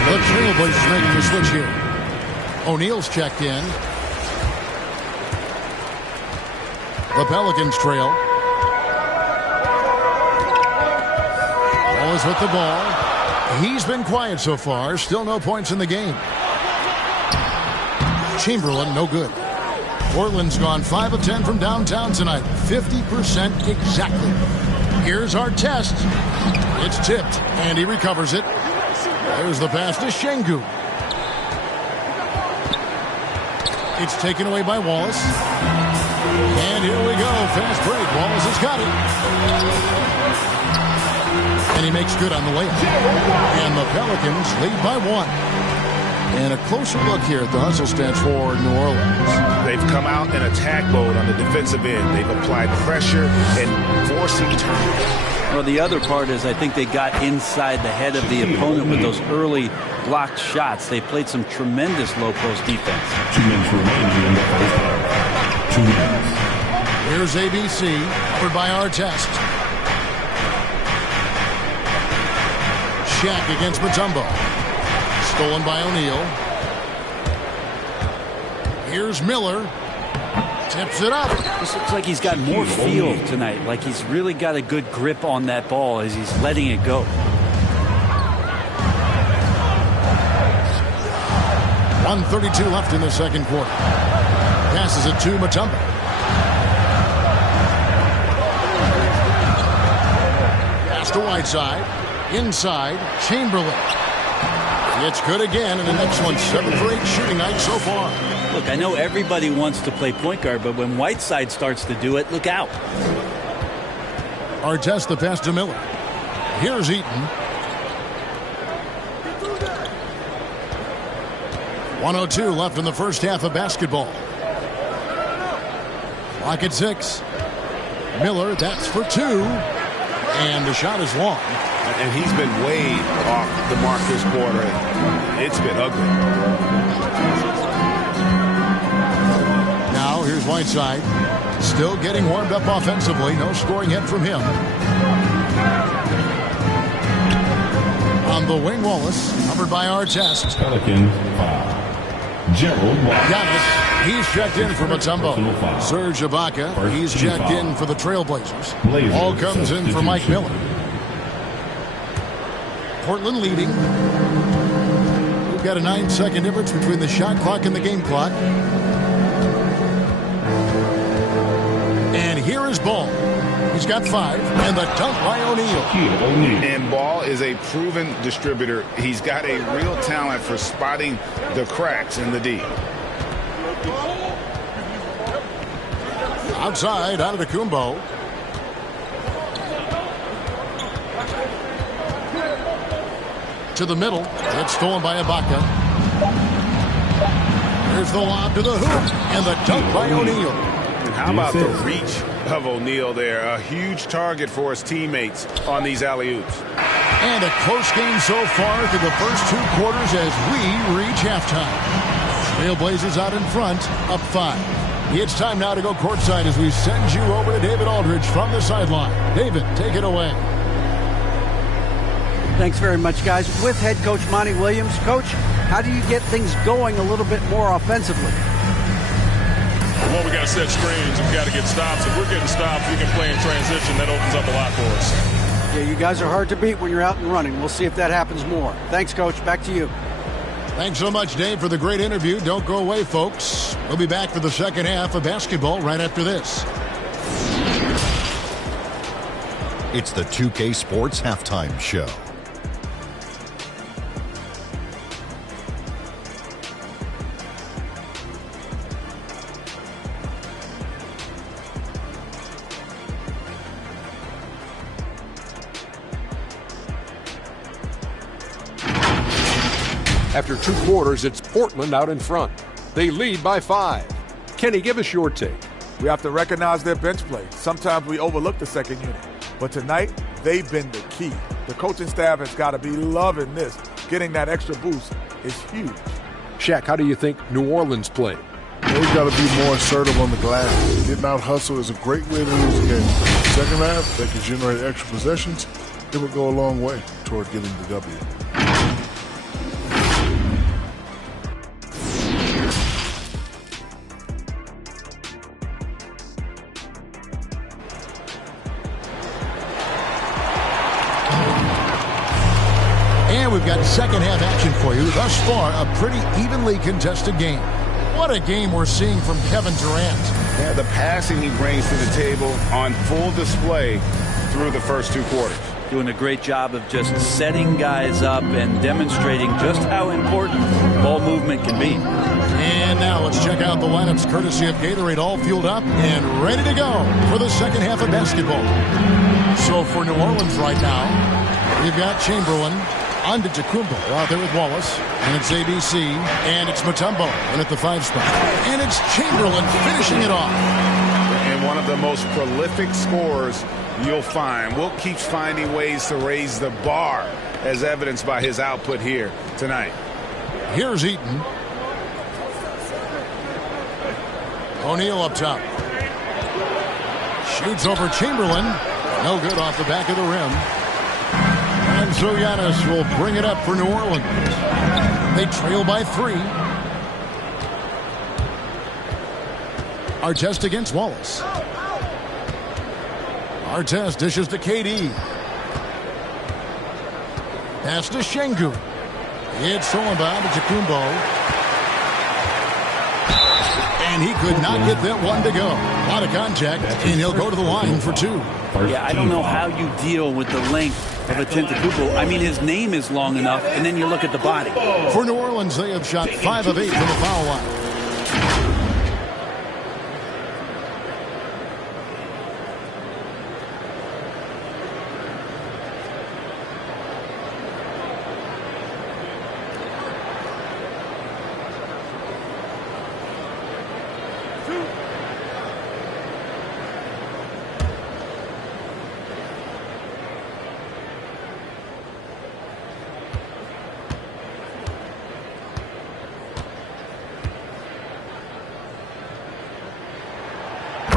The Trailblazers making the switch here. O'Neal's checked in. The Pelicans trail. Wallace with the ball. He's been quiet so far. Still no points in the game. Chamberlain, no good. Portland's gone 5 of 10 from downtown tonight. 50% exactly. Here's our test. It's tipped, and he recovers it. There's the pass to Şengün. It's taken away by Wallace. And here we go. Fast break. Wallace has got it. And he makes good on the layup. And the Pelicans lead by 1. And a closer look here at the hustle stats for New Orleans. They've come out in attack mode on the defensive end. They've applied pressure and forcing turnovers. Well, the other part is I think they got inside the head of the opponent with those early blocked shots. They played some tremendous low-post defense. 2 minutes remaining in the first half. 2 minutes. Here's ABC, covered by Artest. Shaq against Mutombo. Stolen by O'Neal. Here's Miller. Tips it up. This looks like he's got more feel tonight. Like he's really got a good grip on that ball as he's letting it go. 1:32 left in the second quarter. Passes it to Mutombo. Pass to Whiteside. Inside, Chamberlain. It's good again, and an excellent 7 for 8 shooting night so far. Look, I know everybody wants to play point guard, but when Whiteside starts to do it, look out. Artest the pass to Miller. Here's Eaton. 1:02 left in the first half of basketball. Clock at 6. Miller, that's for 2. And the shot is long. And he's been way off the mark this quarter. It's been ugly. Now here's Whiteside. Still getting warmed up offensively. No scoring hit from him. On the wing, Wallace, covered by Artest. Pelicans foul. Gerald Wallace. Got it. He's checked in for Mutombo. Serge Ibaka, he's checked in for the Trailblazers. Ball comes in for Mike Miller. Portland leading. We've got a 9-second difference between the shot clock and the game clock. And here is Ball. He's got 5. And the dunk by O'Neal. And Ball is a proven distributor. He's got a real talent for spotting the cracks in the D. Outside, Antetokounmpo. To the middle. It's stolen by Ibaka. There's the lob to the hoop. And the dunk by O'Neal. And how about the reach of O'Neal there? A huge target for his teammates on these alley-oops. And a close game so far through the first 2 quarters as we reach halftime. Trailblazers out in front, up 5. It's time now to go courtside as we send you over to David Aldridge from the sideline. David, take it away. Thanks very much, guys. With head coach Monty Williams. Coach, how do you get things going a little bit more offensively? Well, we got to set screens and we got to get stops. If we're getting stops, we can play in transition. That opens up a lot for us. Yeah, you guys are hard to beat when you're out and running. We'll see if that happens more. Thanks, Coach. Back to you. Thanks so much, Dave, for the great interview. Don't go away, folks. We'll be back for the second half of basketball right after this. It's the 2K Sports Halftime Show. After 2 quarters, it's Portland out in front. They lead by 5. Kenny, give us your take. We have to recognize their bench play. Sometimes we overlook the second unit. But tonight, they've been the key. The coaching staff has got to be loving this. Getting that extra boost is huge. Shaq, how do you think New Orleans played? They've got to be more assertive on the glass. Getting out hustle is a great way to lose a game. Second half, they can generate extra possessions. It would go a long way toward getting the W. And we've got second half action for you. Thus far, a pretty evenly contested game. What a game we're seeing from Kevin Durant. Yeah, the passing he brings to the table on full display through the first 2 quarters. Doing a great job of just setting guys up and demonstrating just how important ball movement can be. And now let's check out the lineups courtesy of Gatorade, all fueled up and ready to go for the second half of basketball. So for New Orleans right now, we've got Chamberlain, Antetokounmpo out there with Wallace, and it's ABC, and it's Mutombo in at the 5 spot. And it's Chamberlain finishing it off. And one of the most prolific scorers you'll find. Wilt keeps finding ways to raise the bar, as evidenced by his output here tonight. Here's Eaton. O'Neal up top. Shoots over Chamberlain. No good off the back of the rim. And so Giannis will bring it up for New Orleans. They trail by 3. Artest against Wallace. Artest dishes to KD. Pass to Şengün. It's stolen by Antetokounmpo. And he could not get that one to go. A lot of contact, and he'll go to the line for 2. Yeah, I don't know how you deal with the length of Antetokounmpo. I mean, his name is long enough, and then you look at the body. For New Orleans, they have shot 5 of 8 from the foul line.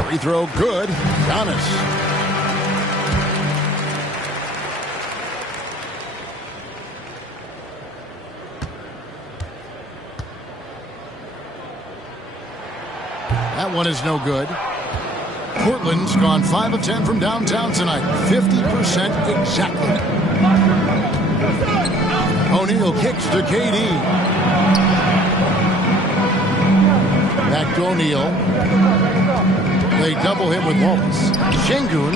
Free throw good. Giannis. That one is no good. Portland's gone 5 of 10 from downtown tonight. 50% exactly. O'Neal kicks to KD. Back to O'Neal. They double him with Wallace. Şengün,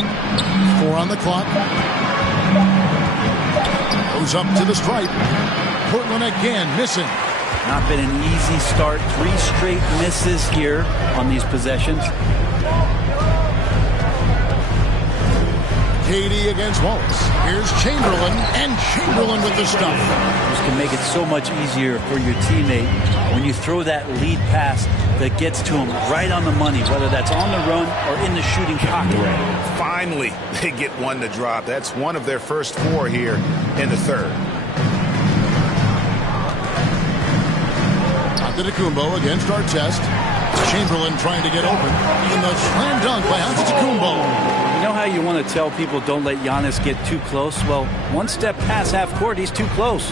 4 on the clock. Goes up to the stripe. Portland again missing. Not been an easy start. 3 straight misses here on these possessions. KD against Wallace. Here's Chamberlain, and Chamberlain with the stuff. This can make it so much easier for your teammate when you throw that lead pass that gets to him right on the money, whether that's on the run or in the shooting pocket. Finally, they get one to drop. That's one of their first 4 here in the third. Antetokounmpo against Artest. Chamberlain trying to get open. And the slam dunk by Antetokounmpo. You know how you want to tell people don't let Giannis get too close? Well, one step past half court, he's too close.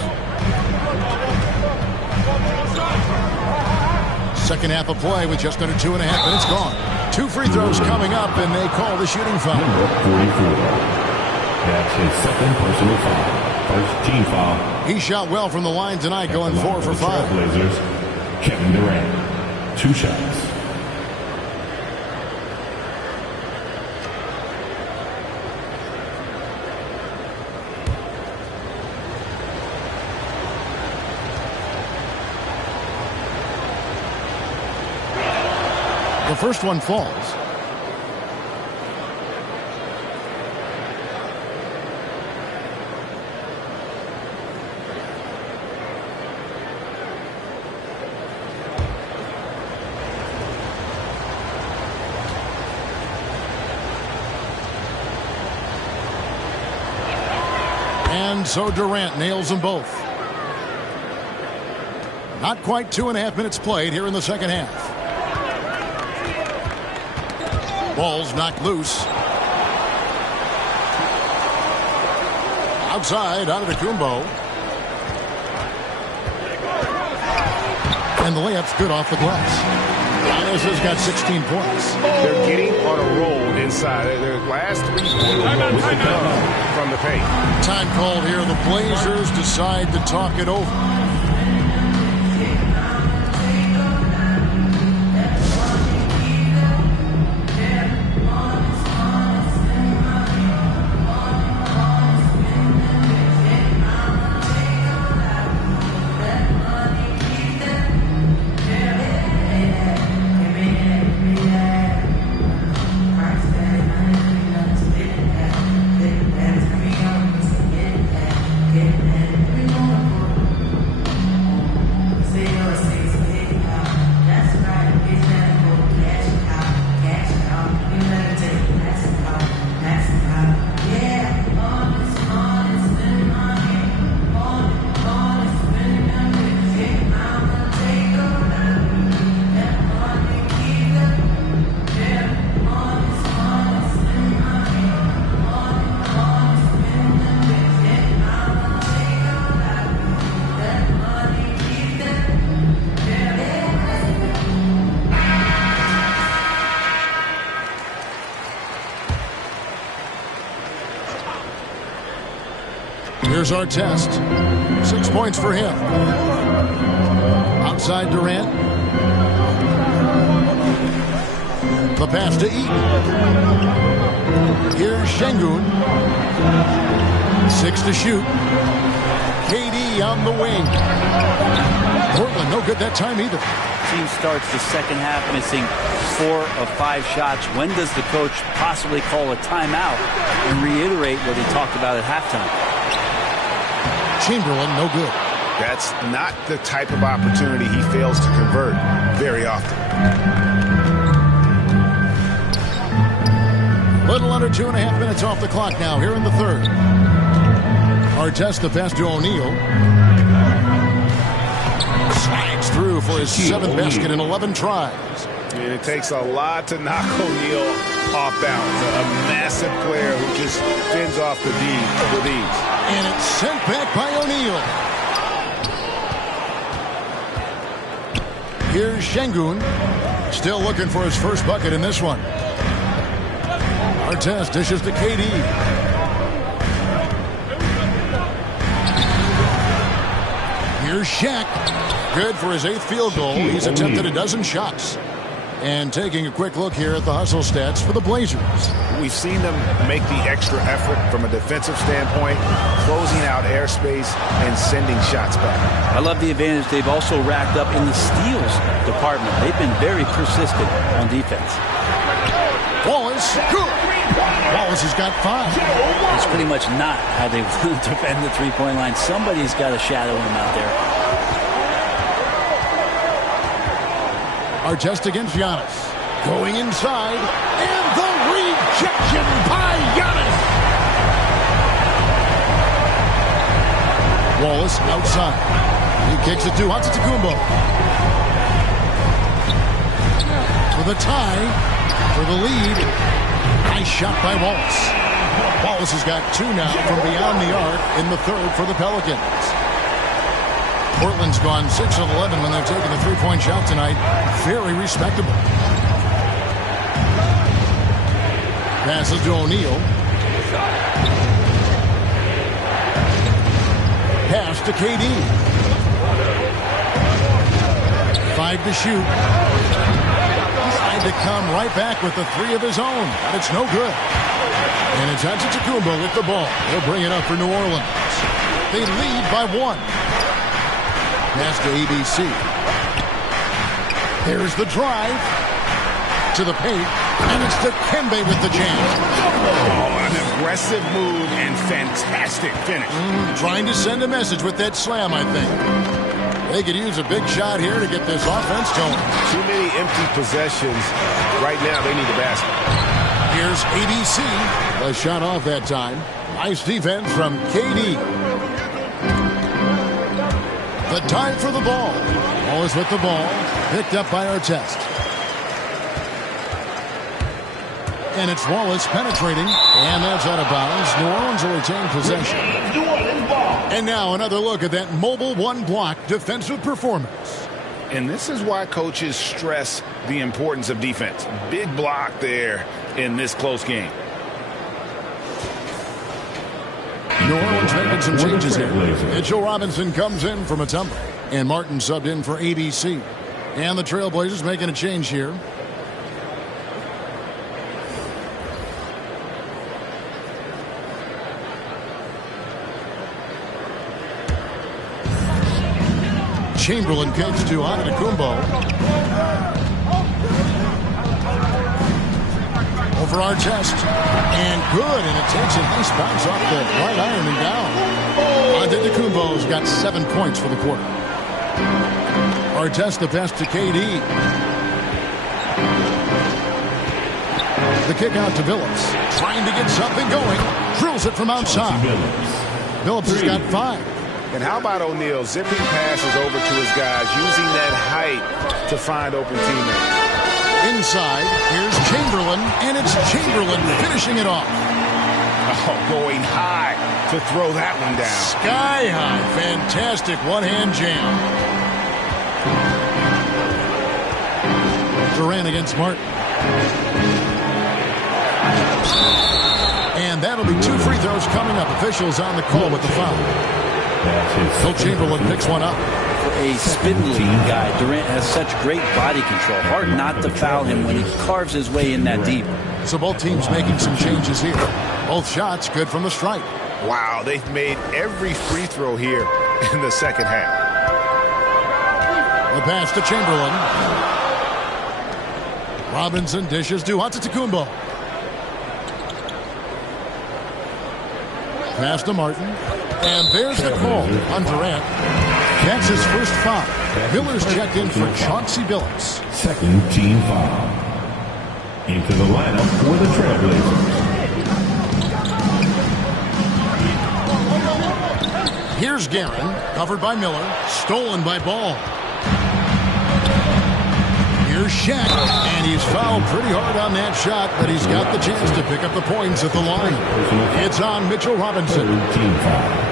Second half of play with just under 2.5 minutes gone. 2 free throws coming up, and they call the shooting foul. Number 44. That's his second personal foul. First team foul. He shot well from the line tonight, going 4 for 5. Blazers, Kevin Durant. 2 shots. The first one falls. And so Durant nails them both. Not quite 2.5 minutes played here in the second half. Ball's knocked loose. Outside, Antetokounmpo. And the layup's good off the glass. Giannis has got 16 points. They're getting on a roll inside. Their last 3 field goals have come from the paint. Time called here. The Blazers decide to talk it over. Here's our test. 6 points for him. Outside Durant. The pass to Eaton. Here's Şengün. 6 to shoot. KD on the wing. Portland no good that time either. Team starts the second half missing 4 of 5 shots. When does the coach possibly call a timeout and reiterate what he talked about at halftime? Chamberlain, no good. That's not the type of opportunity he fails to convert very often. Little under 2.5 minutes off the clock now here in the third. Artest the pass to O'Neal. Slides through for his 7th basket in 11 tries. And it takes a lot to knock O'Neal off balance. A massive player who just fends off the D with ease. And it's sent back by O'Neal. Here's Şengün. Still looking for his first bucket in this one. Artest dishes to KD. Here's Shaq. Good for his 8th field goal. He's attempted a dozen shots. And taking a quick look here at the hustle stats for the Blazers. We've seen them make the extra effort from a defensive standpoint, closing out airspace and sending shots back. I love the advantage they've also racked up in the steals department. They've been very persistent on defense. Wallace, good. Wallace has got 5. It's pretty much not how they defend the three-point line. Somebody's got to shadow him out there. Artest against Giannis. Going inside. And the rejection by Giannis. Wallace outside. He kicks it to Antetokounmpo. For the tie. For the lead. Nice shot by Wallace. Wallace has got 2 now from beyond the arc in the third for the Pelicans. Portland's gone 6 of 11 when they're taking a 3-point shot tonight. Very respectable. Passes to O'Neal. Pass to KD. 5 to shoot. Tried to come right back with the 3 of his own, but it's no good. And it's Antetokounmpo with the ball. He'll bring it up for New Orleans. They lead by 1. Pass to ABC. There's the drive to the paint, and it's to Kembe with the jam. Oh, an aggressive move and fantastic finish. Trying to send a message with that slam, I think. They could use a big shot here to get this offense going. Too many empty possessions. Right now, they need a basket. Here's ABC. A shot off that time. Nice defense from KD. The time for the ball. Wallace with the ball. Picked up by Artest. And it's Wallace penetrating. And that's out of bounds. New Orleans will retain possession. And now another look at that mobile 1-block defensive performance. And this is why coaches stress the importance of defense. Big block there in this close game. New Orleans making some changes here. Mitchell Robinson comes in from Matumba, and Martin subbed in for ABC. And the Trailblazers making a change here. Chamberlain kicks to Antetokounmpo. Over Artest. And good, and it takes a nice bounce off the right iron and down. Antetokounmpo's got 7 points for the quarter. Artest the pass to KD. The kick out to Phillips. Trying to get something going. Drills it from outside. Phillips has got 5. And how about O'Neal zipping passes over to his guys, using that height to find open teammates. Inside, here's Chamberlain, and it's Chamberlain finishing it off. Oh, going high to throw that one down. Sky high. Fantastic one-hand jam. Durant against Martin. And that'll be 2 free throws coming up. Officials on the call with the foul. Phil Chamberlain picks one up. For a spindly guy, Durant has such great body control. Hard not to foul him when he carves his way in that deep. So both teams making some changes here. Both shots good from the stripe. Wow, they've made every free throw here in the second half. The pass to Chamberlain. Robinson dishes to Antetokounmpo. Pass to Martin. And there's the call on Durant. That's his first foul. Miller's checked in for Chauncey Billups. Second team foul. Into the lineup for the Trailblazers. Here's Guerin, covered by Miller, stolen by Ball. Here's Shaq, and he's fouled pretty hard on that shot, but he's got the chance to pick up the points at the line. It's on Mitchell Robinson. Team foul.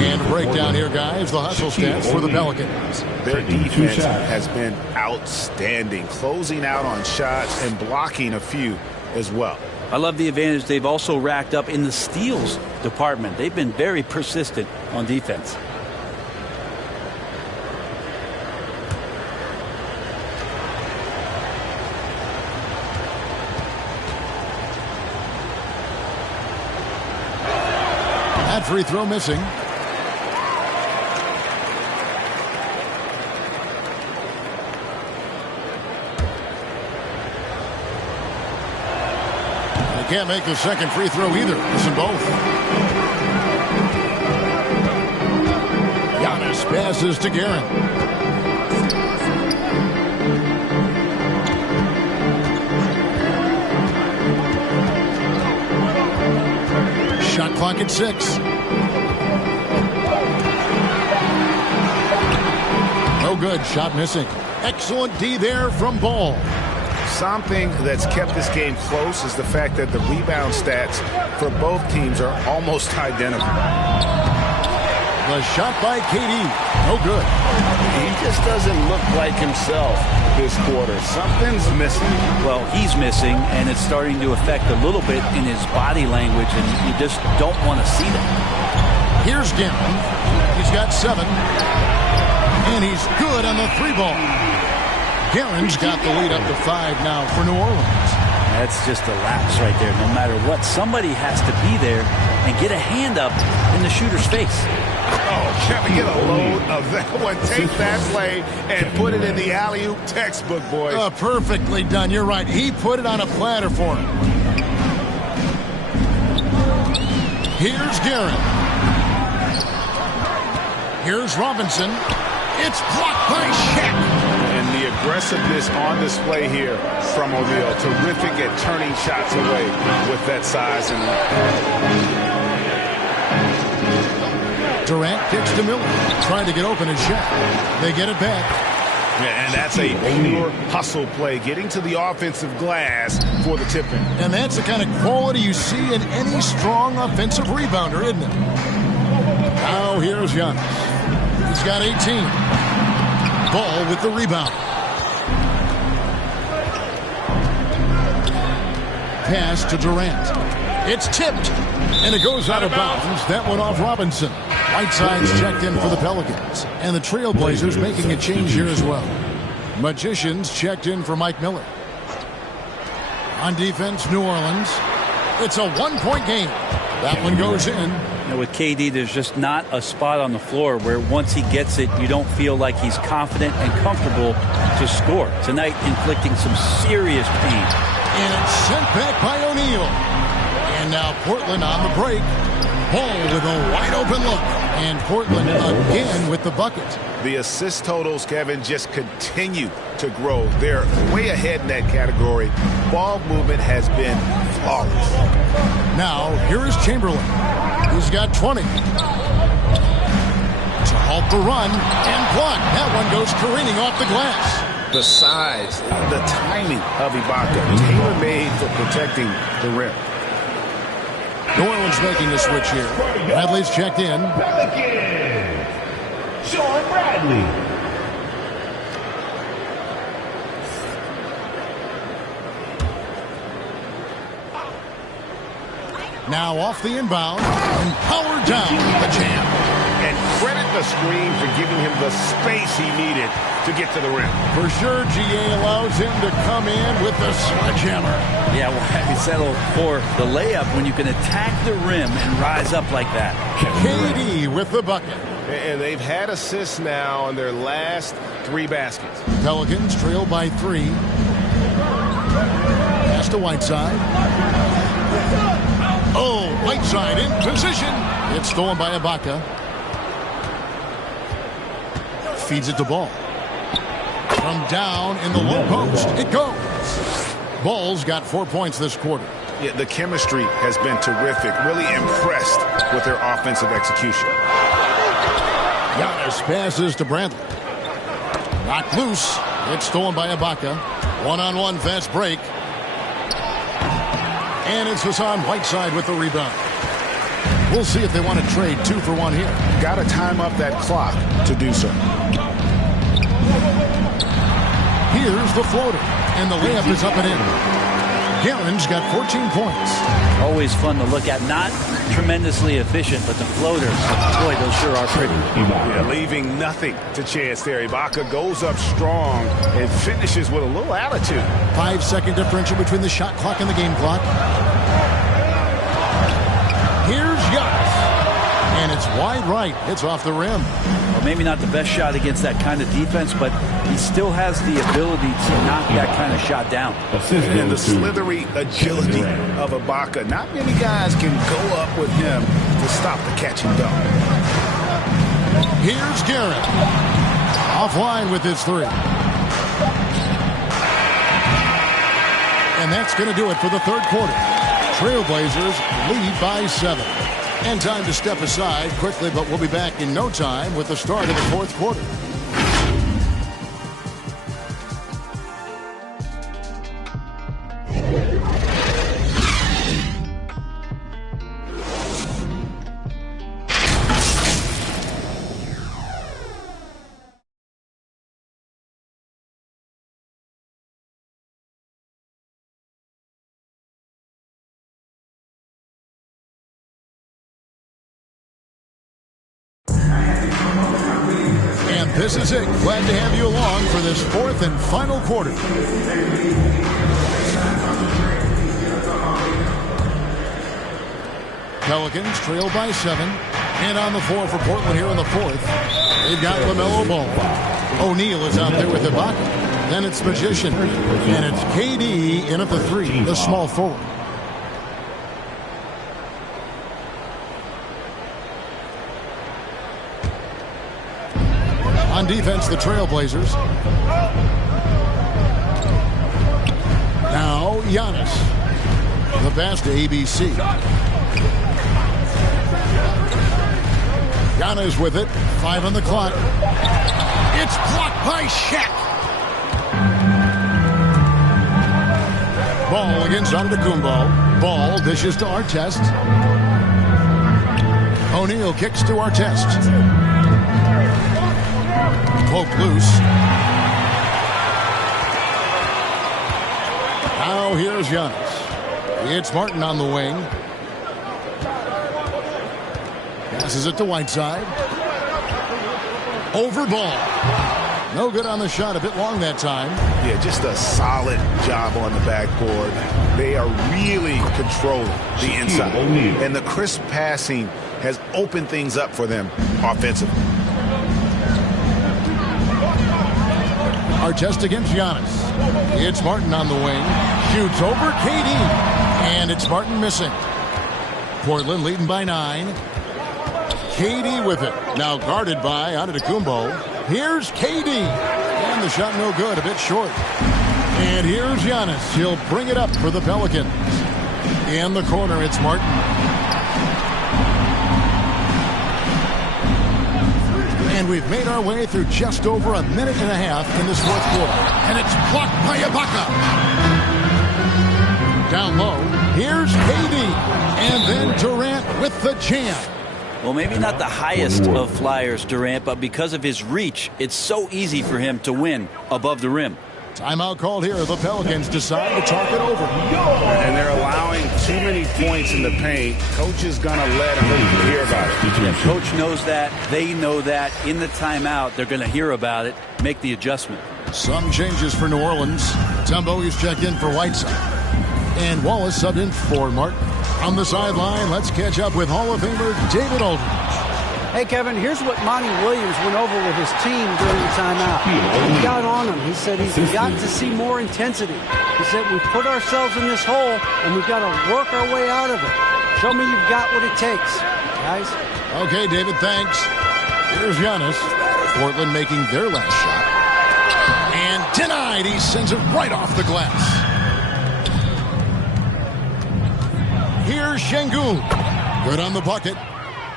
And a breakdown here, guys. The hustle stats for the Pelicans. Their defense has been outstanding, closing out on shots and blocking a few as well. I love the advantage they've also racked up in the steals department. They've been very persistent on defense. That free throw missing. Can't make the second free throw either. Listen both. Giannis passes to Guerin. Shot clock at 6. No good. Shot missing. Excellent D there from Ball. Something that's kept this game close is the fact that the rebound stats for both teams are almost identical. The shot by KD. No good. He just doesn't look like himself this quarter. Something's missing. Well, he's missing, and it's starting to affect a little bit in his body language, and you just don't want to see that. Here's Guerin. He's got 7. And he's good on the 3-ball. Guerin's got the lead up to 5 now for New Orleans. That's just a lapse right there. No matter what, somebody has to be there and get a hand up in the shooter's face. Oh, Kevin, get a load of that one. Take that play and put it in the alley-oop textbook, boys. Perfectly done. You're right. He put it on a platter for him. Here's Guerin. Here's Robinson. It's blocked by Shaq. And the aggressiveness on display here from O'Neal. Terrific at turning shots away with that size and Durant kicks to Miller. Trying to get open and Shaq. They get it back. Yeah, and that's a pure hustle play. Getting to the offensive glass for the tip-in. And that's the kind of quality you see in any strong offensive rebounder, isn't it? Now here's Giannis. He's got 18. Ball with the rebound. Pass to Durant. It's tipped, and it goes out of bounds. That one off Robinson. Whiteside's checked in for the Pelicans, and the Trailblazers making a change here as well. Magicians checked in for Mike Miller. On defense, New Orleans. It's a one-point game. That one goes in. With KD, there's just not a spot on the floor where once he gets it, you don't feel like he's confident and comfortable to score. Tonight, inflicting some serious pain. And it's sent back by O'Neal. And now Portland on the break. Ball with a wide open look. And Portland again with the bucket. The assist totals, Kevin, just continue to grow. They're way ahead in that category. Ball movement has been flawless. Now, here is Chamberlain. He's got 20. To halt the run and block. That one goes careening off the glass. The size, the timing of Ibaka, tailor-made for protecting the rim. New Orleans making a switch here. Bradley's checked in. Pelicans, Sean Bradley. Now off the inbound and powered down the jam. And credit the screen for giving him the space he needed to get to the rim. For sure, GA allows him to come in with the sledgehammer. Yeah, why settle for the layup when you can attack the rim and rise up like that? KD with the bucket. And they've had assists now on their last 3 baskets. Pelicans trail by 3. Pass to Whiteside. Oh, Whiteside in position. It's stolen by Ibaka. Feeds it to Ball. From down in the low post, it goes. Ball's got 4 points this quarter. Yeah, the chemistry has been terrific. Really impressed with their offensive execution. Giannis passes to Bradley. Knocked loose. It's stolen by Ibaka. One-on-one fast break. And it's Hassan Whiteside with the rebound. We'll see if they want to trade 2 for 1 here. Got to time up that clock to do so. Here's the floater, and the layup is up and in. Garen's got 14 points. Always fun to look at. Not tremendously efficient, but the floaters, boy, those sure are pretty. Yeah, leaving nothing to chance there. Ibaka goes up strong and finishes with a little attitude. 5-second differential between the shot clock and the game clock. Here's Giannis. And it's wide right. It's off the rim. Well, maybe not the best shot against that kind of defense, but he still has the ability to knock that kind of shot down. And the slithery agility of Ibaka. Not many guys can go up with him to stop the catch and dunk. Here's Garrett. Offline with his 3. And that's going to do it for the third quarter. Trailblazers lead by 7. And time to step aside quickly, but we'll be back in no time with the start of the fourth quarter. And this is it. Glad to have you along for this fourth and final quarter. Pelicans trail by 7. And on the floor for Portland here in the fourth, they've got LaMelo Ball. O'Neal is out there with Ibaka. Then it's Magician. And it's KD in at the 3, the small forward. On defense, the Trailblazers. Now, Giannis. The pass to ABC. Giannis with it. 5 on the clock. It's blocked by Shaq. Ball against Antetokounmpo. Ball dishes to Artest. O'Neal kicks to Artest. Poked loose. Now here's Giannis. It's Martin on the wing. Passes it to Whiteside. Over ball. No good on the shot. A bit long that time. Yeah, just a solid job on the backboard. They are really controlling the inside. And the crisp passing has opened things up for them offensively. Artest against Giannis. It's Martin on the wing. Shoots over KD. And it's Martin missing. Portland leading by 9. KD with it. Now guarded by Antetokounmpo. Here's KD. And the shot no good. A bit short. And here's Giannis. He'll bring it up for the Pelicans. In the corner, it's Martin. And we've made our way through just over a minute and a half in this fourth quarter. And it's blocked by Ibaka. Down low, here's KD. And then Durant with the jam. Well, maybe not the highest of flyers, Durant, but because of his reach, it's so easy for him to win above the rim. Timeout called here. The Pelicans decide to talk it over. And they're allowing too many points in the paint. Coach is going to let them hear about it. Yeah, Coach knows that. They know that. In the timeout, they're going to hear about it, make the adjustment. Some changes for New Orleans. Tumbo is checked in for Whiteside. And Wallace subbed in for Martin. On the sideline, let's catch up with Hall of Famer David Aldridge. Hey, Kevin, here's what Monty Williams went over with his team during the timeout. He got on him. He said he's got to see more intensity. He said we put ourselves in this hole, and we've got to work our way out of it. Show me you've got what it takes, guys. Okay, David, thanks. Here's Giannis. Portland making their last shot. And denied. He sends it right off the glass. Here's Şengün. Good on the bucket.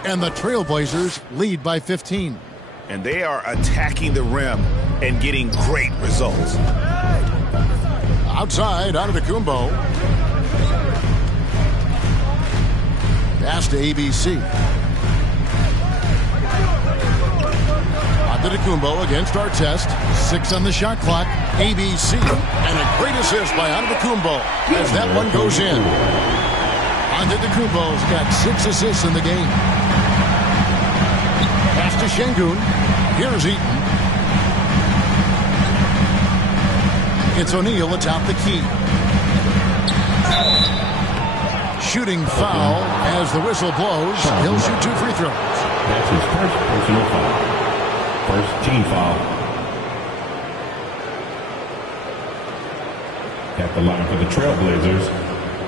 And the Trailblazers lead by 15. And they are attacking the rim and getting great results. Outside, Antetokounmpo. Pass to ABC. Antetokounmpo against Artest. 6 on the shot clock. ABC. And a great assist by Antetokounmpo as that one goes in. Antetokounmpo's got 6 assists in the game. Pass to Şengün. Here's Eaton. It's O'Neal atop the key. Shooting foul as the whistle blows. He'll shoot 2 free throws. That's his first personal foul. First team foul. At the line for the Trailblazers,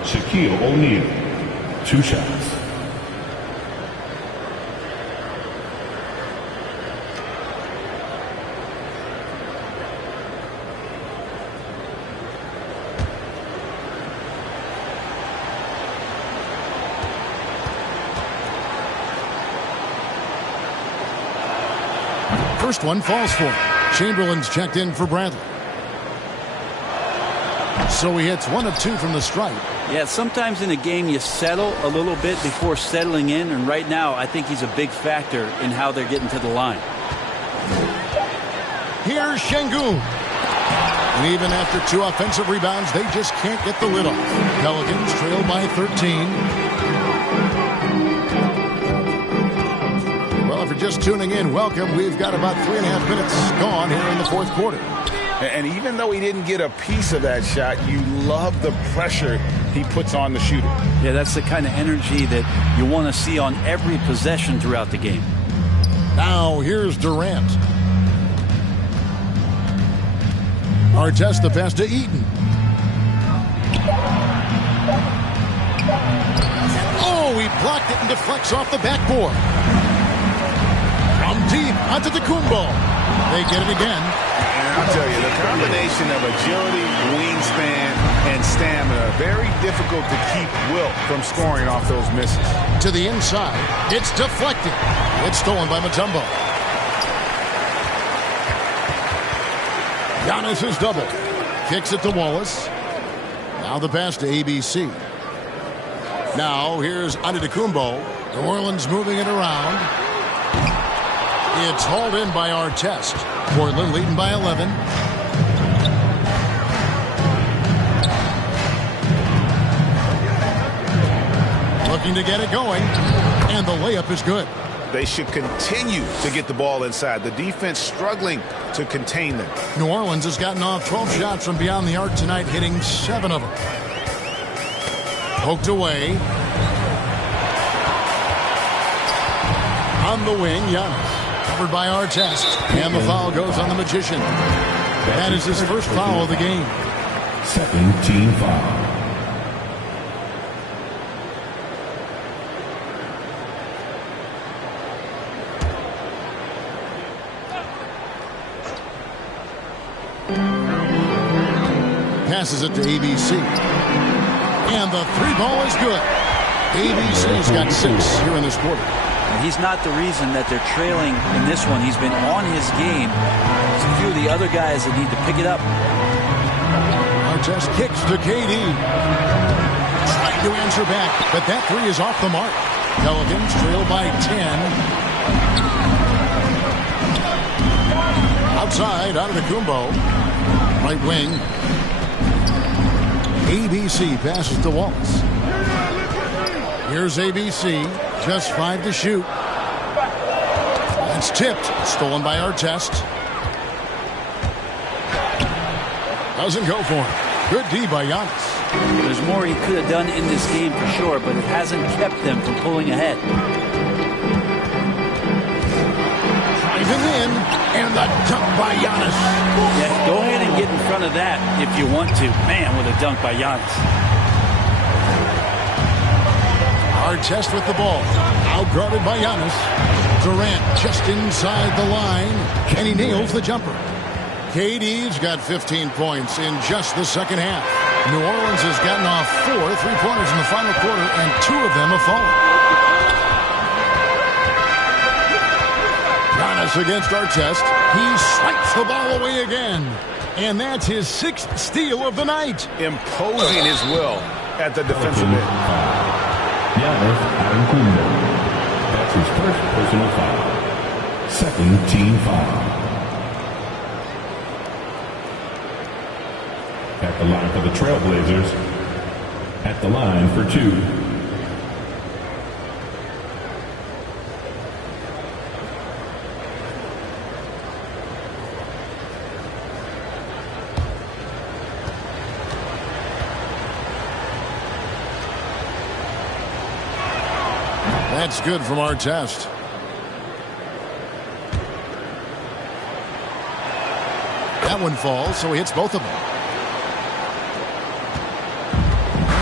Shaquille O'Neal. 2 shots. First one falls for him. Chamberlain's checked in for Bradley. So he hits 1 of 2 from the stripe. Yeah, sometimes in a game you settle a little bit before settling in, and right now I think he's a big factor in how they're getting to the line. Here's Şengün. And even after 2 offensive rebounds, they just can't get the lid off. Pelicans trail by 13. Well, if you're just tuning in, welcome. We've got about 3.5 minutes gone here in the fourth quarter. And even though he didn't get a piece of that shot, you love the pressure he puts on the shooter. Yeah, that's the kind of energy that you want to see on every possession throughout the game. Now here's Durant. Artest the pass to Eaton. Oh, he blocked it and deflects off the backboard. From deep onto the Antetokounmpo. They get it again. And I'll tell you, the combination of agility, wingspan, and stamina, very difficult to keep Wilt from scoring off those misses. To the inside. It's deflected. It's stolen by Mutombo. Giannis is double. Kicks it to Wallace. Now the pass to ABC. Now here's Antetokounmpo. New Orleans moving it around. It's hauled in by Artest. Portland leading by 11. Looking to get it going, and the layup is good. They should continue to get the ball inside. The defense struggling to contain them. New Orleans has gotten off 12 shots from beyond the arc tonight, hitting 7 of them. Poked away. On the wing, Giannis. Covered by Artest. And the foul goes on the Magician. That is his first foul of the game. Second team foul. Passes it to ABC. And the 3-ball is good. ABC's got 6 here in this quarter. And he's not the reason that they're trailing in this one. He's been on his game. There's a few of the other guys that need to pick it up. Artest kicks to KD. Trying to answer back, but that 3 is off the mark. Pelicans trail by 10. Outside, out of the Kumbo. Right wing. ABC passes to Wallace. Here's ABC. Just 5 to shoot. It's tipped. Stolen by Artest. Doesn't go for him. Good D by Giannis. There's more he could have done in this game for sure, but it hasn't kept them from pulling ahead. Driving in, and the dunk by Giannis. Yeah, go ahead and get in front of that if you want to. Man, with a dunk by Giannis. Artest with the ball. Outguarded by Giannis. Durant just inside the line, and he nails the jumper. KD's got 15 points in just the second half. New Orleans has gotten off 4 3-pointers in the final quarter, and 2 of them have fallen. Giannis against Artest. He swipes the ball away again. And that's his 6th steal of the night. Imposing his will at the defensive end. Giannis Antetokounmpo. That's his first personal foul. Second team foul. At the line for the Trailblazers. At the line for 2. That's good from Artest. That one falls, so he hits both of them.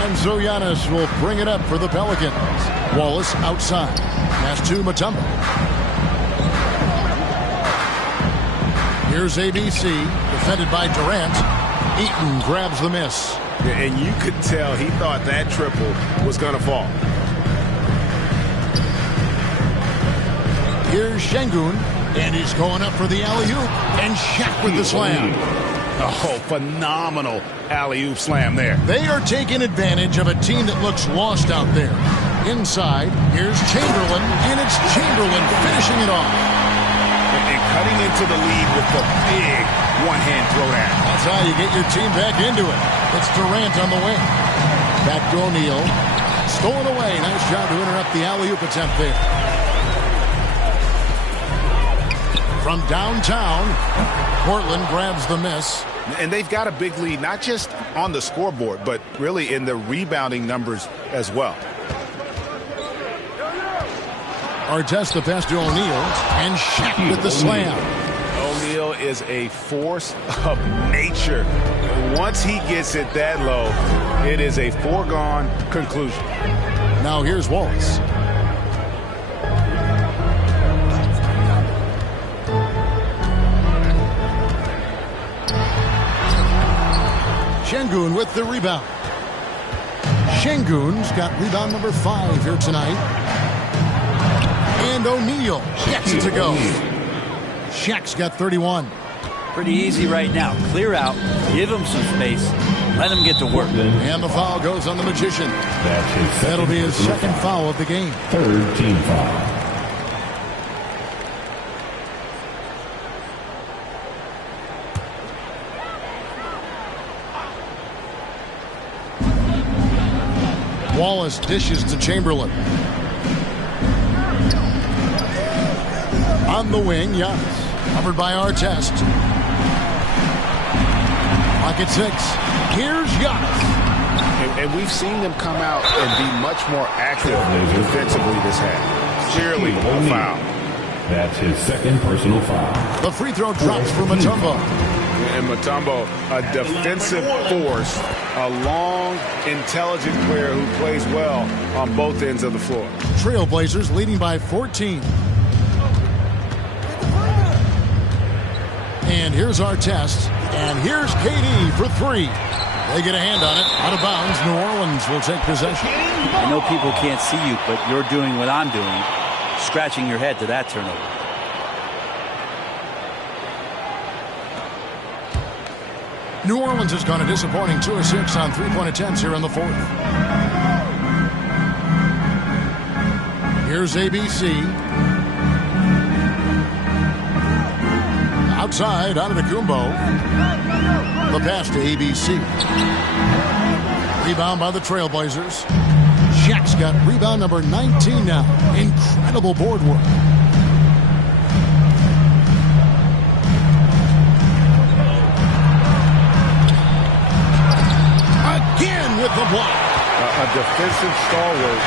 And so Giannis will bring it up for the Pelicans. Wallace outside. Pass to Mutombo. Here's ABC, defended by Durant. Eaton grabs the miss. And you could tell he thought that triple was going to fall. Here's Şengün, and he's going up for the alley-oop, and Shaq with the slam. Oh, phenomenal alley-oop slam there. They are taking advantage of a team that looks lost out there. Inside, here's Chamberlain, and it's Chamberlain finishing it off. And cutting into the lead with the big one-hand throwdown. That's how you get your team back into it. It's Durant on the wing. Back to O'Neal. Stolen away. Nice job to interrupt the alley-oop attempt there. From downtown, Portland grabs the miss. And they've got a big lead, not just on the scoreboard, but really in the rebounding numbers as well. Artest the pass to O'Neal, and Shaq with the slam. O'Neal is a force of nature. Once he gets it that low, it is a foregone conclusion. Now here's Wallace. Şengün with the rebound. Şengün's got rebound number 5 here tonight. And O'Neal gets it to go. Shaq's got 31. Pretty easy right now. Clear out. Give him some space. Let him get to work. And the foul goes on the Magician. That'll be his second foul of the game. Third team foul. Wallace dishes to Chamberlain. On the wing, Giannis. Covered by Artest. Pocket 6. Here's Giannis. And we've seen them come out and be much more active defensively this half. Clearly a foul. That's his second personal foul. The free throw drops for Mutombo. And Mutombo, a defensive force, a long, intelligent player who plays well on both ends of the floor. Trailblazers leading by 14. And here's Artest. And here's KD for 3. They get a hand on it. Out of bounds. New Orleans will take possession. I know people can't see you, but you're doing what I'm doing. Scratching your head to that turnover. New Orleans has gone a disappointing 2 of 6 on 3-point attempts here in the 4th. Here's ABC. Outside, Antetokounmpo. The pass to ABC. Rebound by the Trailblazers. Shaq's got rebound number 19 now. Incredible board work. Again with the block. A defensive stalwart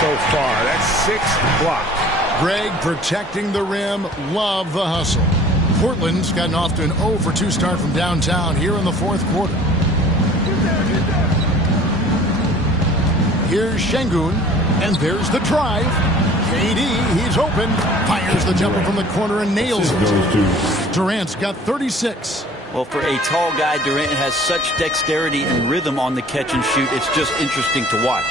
so far. That's 6 blocks. Greg protecting the rim. Love the hustle. Portland's gotten off to an 0 for 2 start from downtown here in the 4th quarter. Here's Şengün, and there's the drive. KD, he's open. Fires the jumper from the corner and nails it. Durant's got 36. Well, for a tall guy, Durant has such dexterity and rhythm on the catch and shoot. It's just interesting to watch.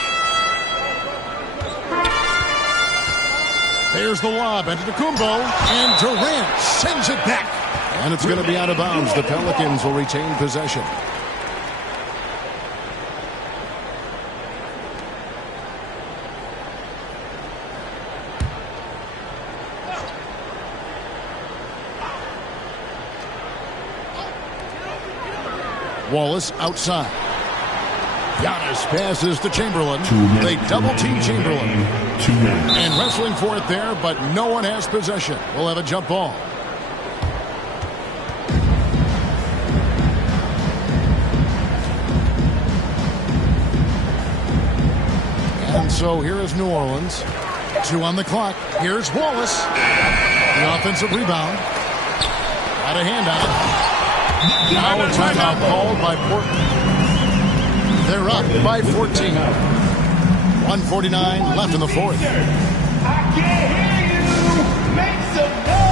There's the lob. Antetokounmpo, and Durant sends it back. And it's going to be out of bounds. The Pelicans will retain possession. Wallace outside. Giannis passes to Chamberlain. They double-team Chamberlain. And wrestling for it there, but no one has possession. We'll have a jump ball. And so here is New Orleans. 2 on the clock. Here's Wallace. The offensive rebound. Got a hand on it. Now a timeout called by Portland. They're up by 14. 1:49 left in the 4th. I can't hear you. Make some noise.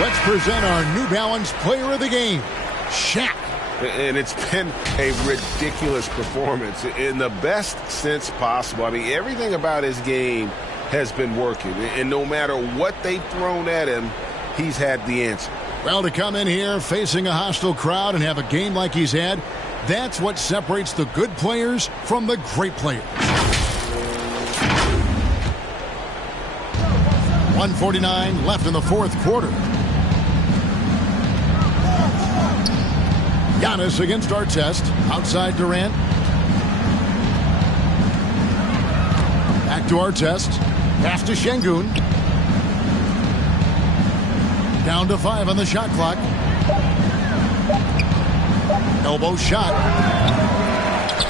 Let's present our New Balance Player of the Game, Shaq. And it's been a ridiculous performance in the best sense possible. I mean, everything about his game has been working. And no matter what they've thrown at him, he's had the answer. Well, to come in here facing a hostile crowd and have a game like he's had, that's what separates the good players from the great players. 1:49 left in the 4th quarter. Giannis against Artest. Outside Durant. Back to Artest. Pass to Şengün. Down to 5 on the shot clock. Elbow shot.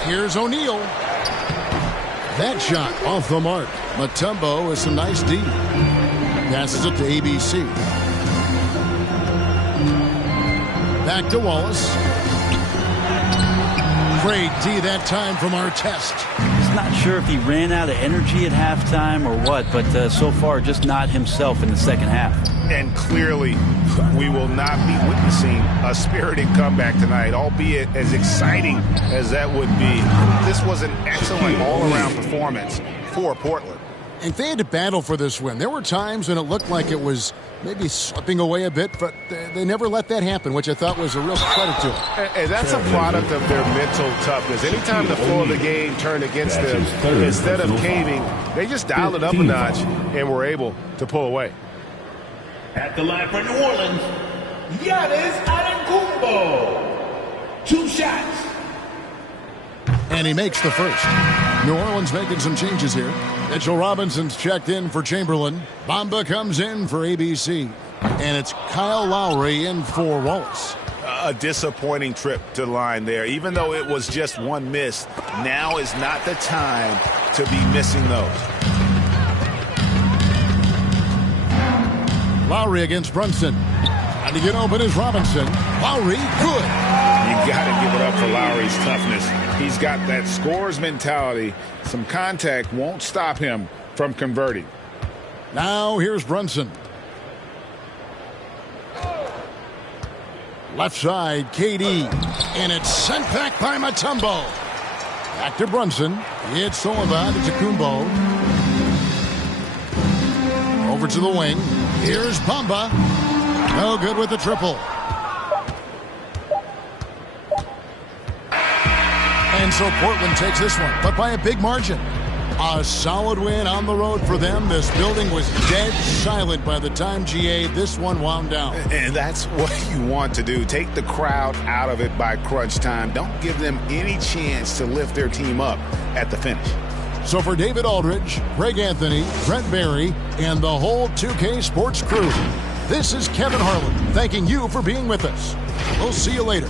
Here's O'Neal. That shot off the mark. Mutombo with some nice D. Passes it to ABC. Back to Wallace. Great D that time from Artest. He's not sure if he ran out of energy at halftime or what, but so far just not himself in the second half. And clearly, we will not be witnessing a spirited comeback tonight, albeit as exciting as that would be. This was an excellent all-around performance for Portland. And they had to battle for this win. There were times when it looked like it was maybe slipping away a bit, but they never let that happen, which I thought was a real credit to them. And that's a product of their mental toughness. Anytime the flow of the game turned against them, instead of caving, they just dialed it up a notch and were able to pull away. At the line for New Orleans, Giannis Antetokounmpo. 2 shots. And he makes the first. New Orleans making some changes here. Mitchell Robinson's checked in for Chamberlain. Bamba comes in for ABC. And it's Kyle Lowry in for Wallace. A disappointing trip to the line there. Even though it was just one miss, now is not the time to be missing those. Lowry against Brunson. And to get open is Robinson. Lowry, good. You got to give it up for Lowry's toughness. He's got that scorer's mentality. Some contact won't stop him from converting. Now here's Brunson. Left side, KD. And it's sent back by Mutombo. Back to Brunson. It's Sullivan to Kumbo. Over to the wing. Here's Bamba. No good with the triple. And so Portland takes this one, but by a big margin. A solid win on the road for them. This building was dead silent by the time, GA, this one wound down. And that's what you want to do. Take the crowd out of it by crunch time. Don't give them any chance to lift their team up at the finish. So for David Aldridge, Greg Anthony, Brent Barry, and the whole 2K Sports crew, this is Kevin Harlan thanking you for being with us. We'll see you later.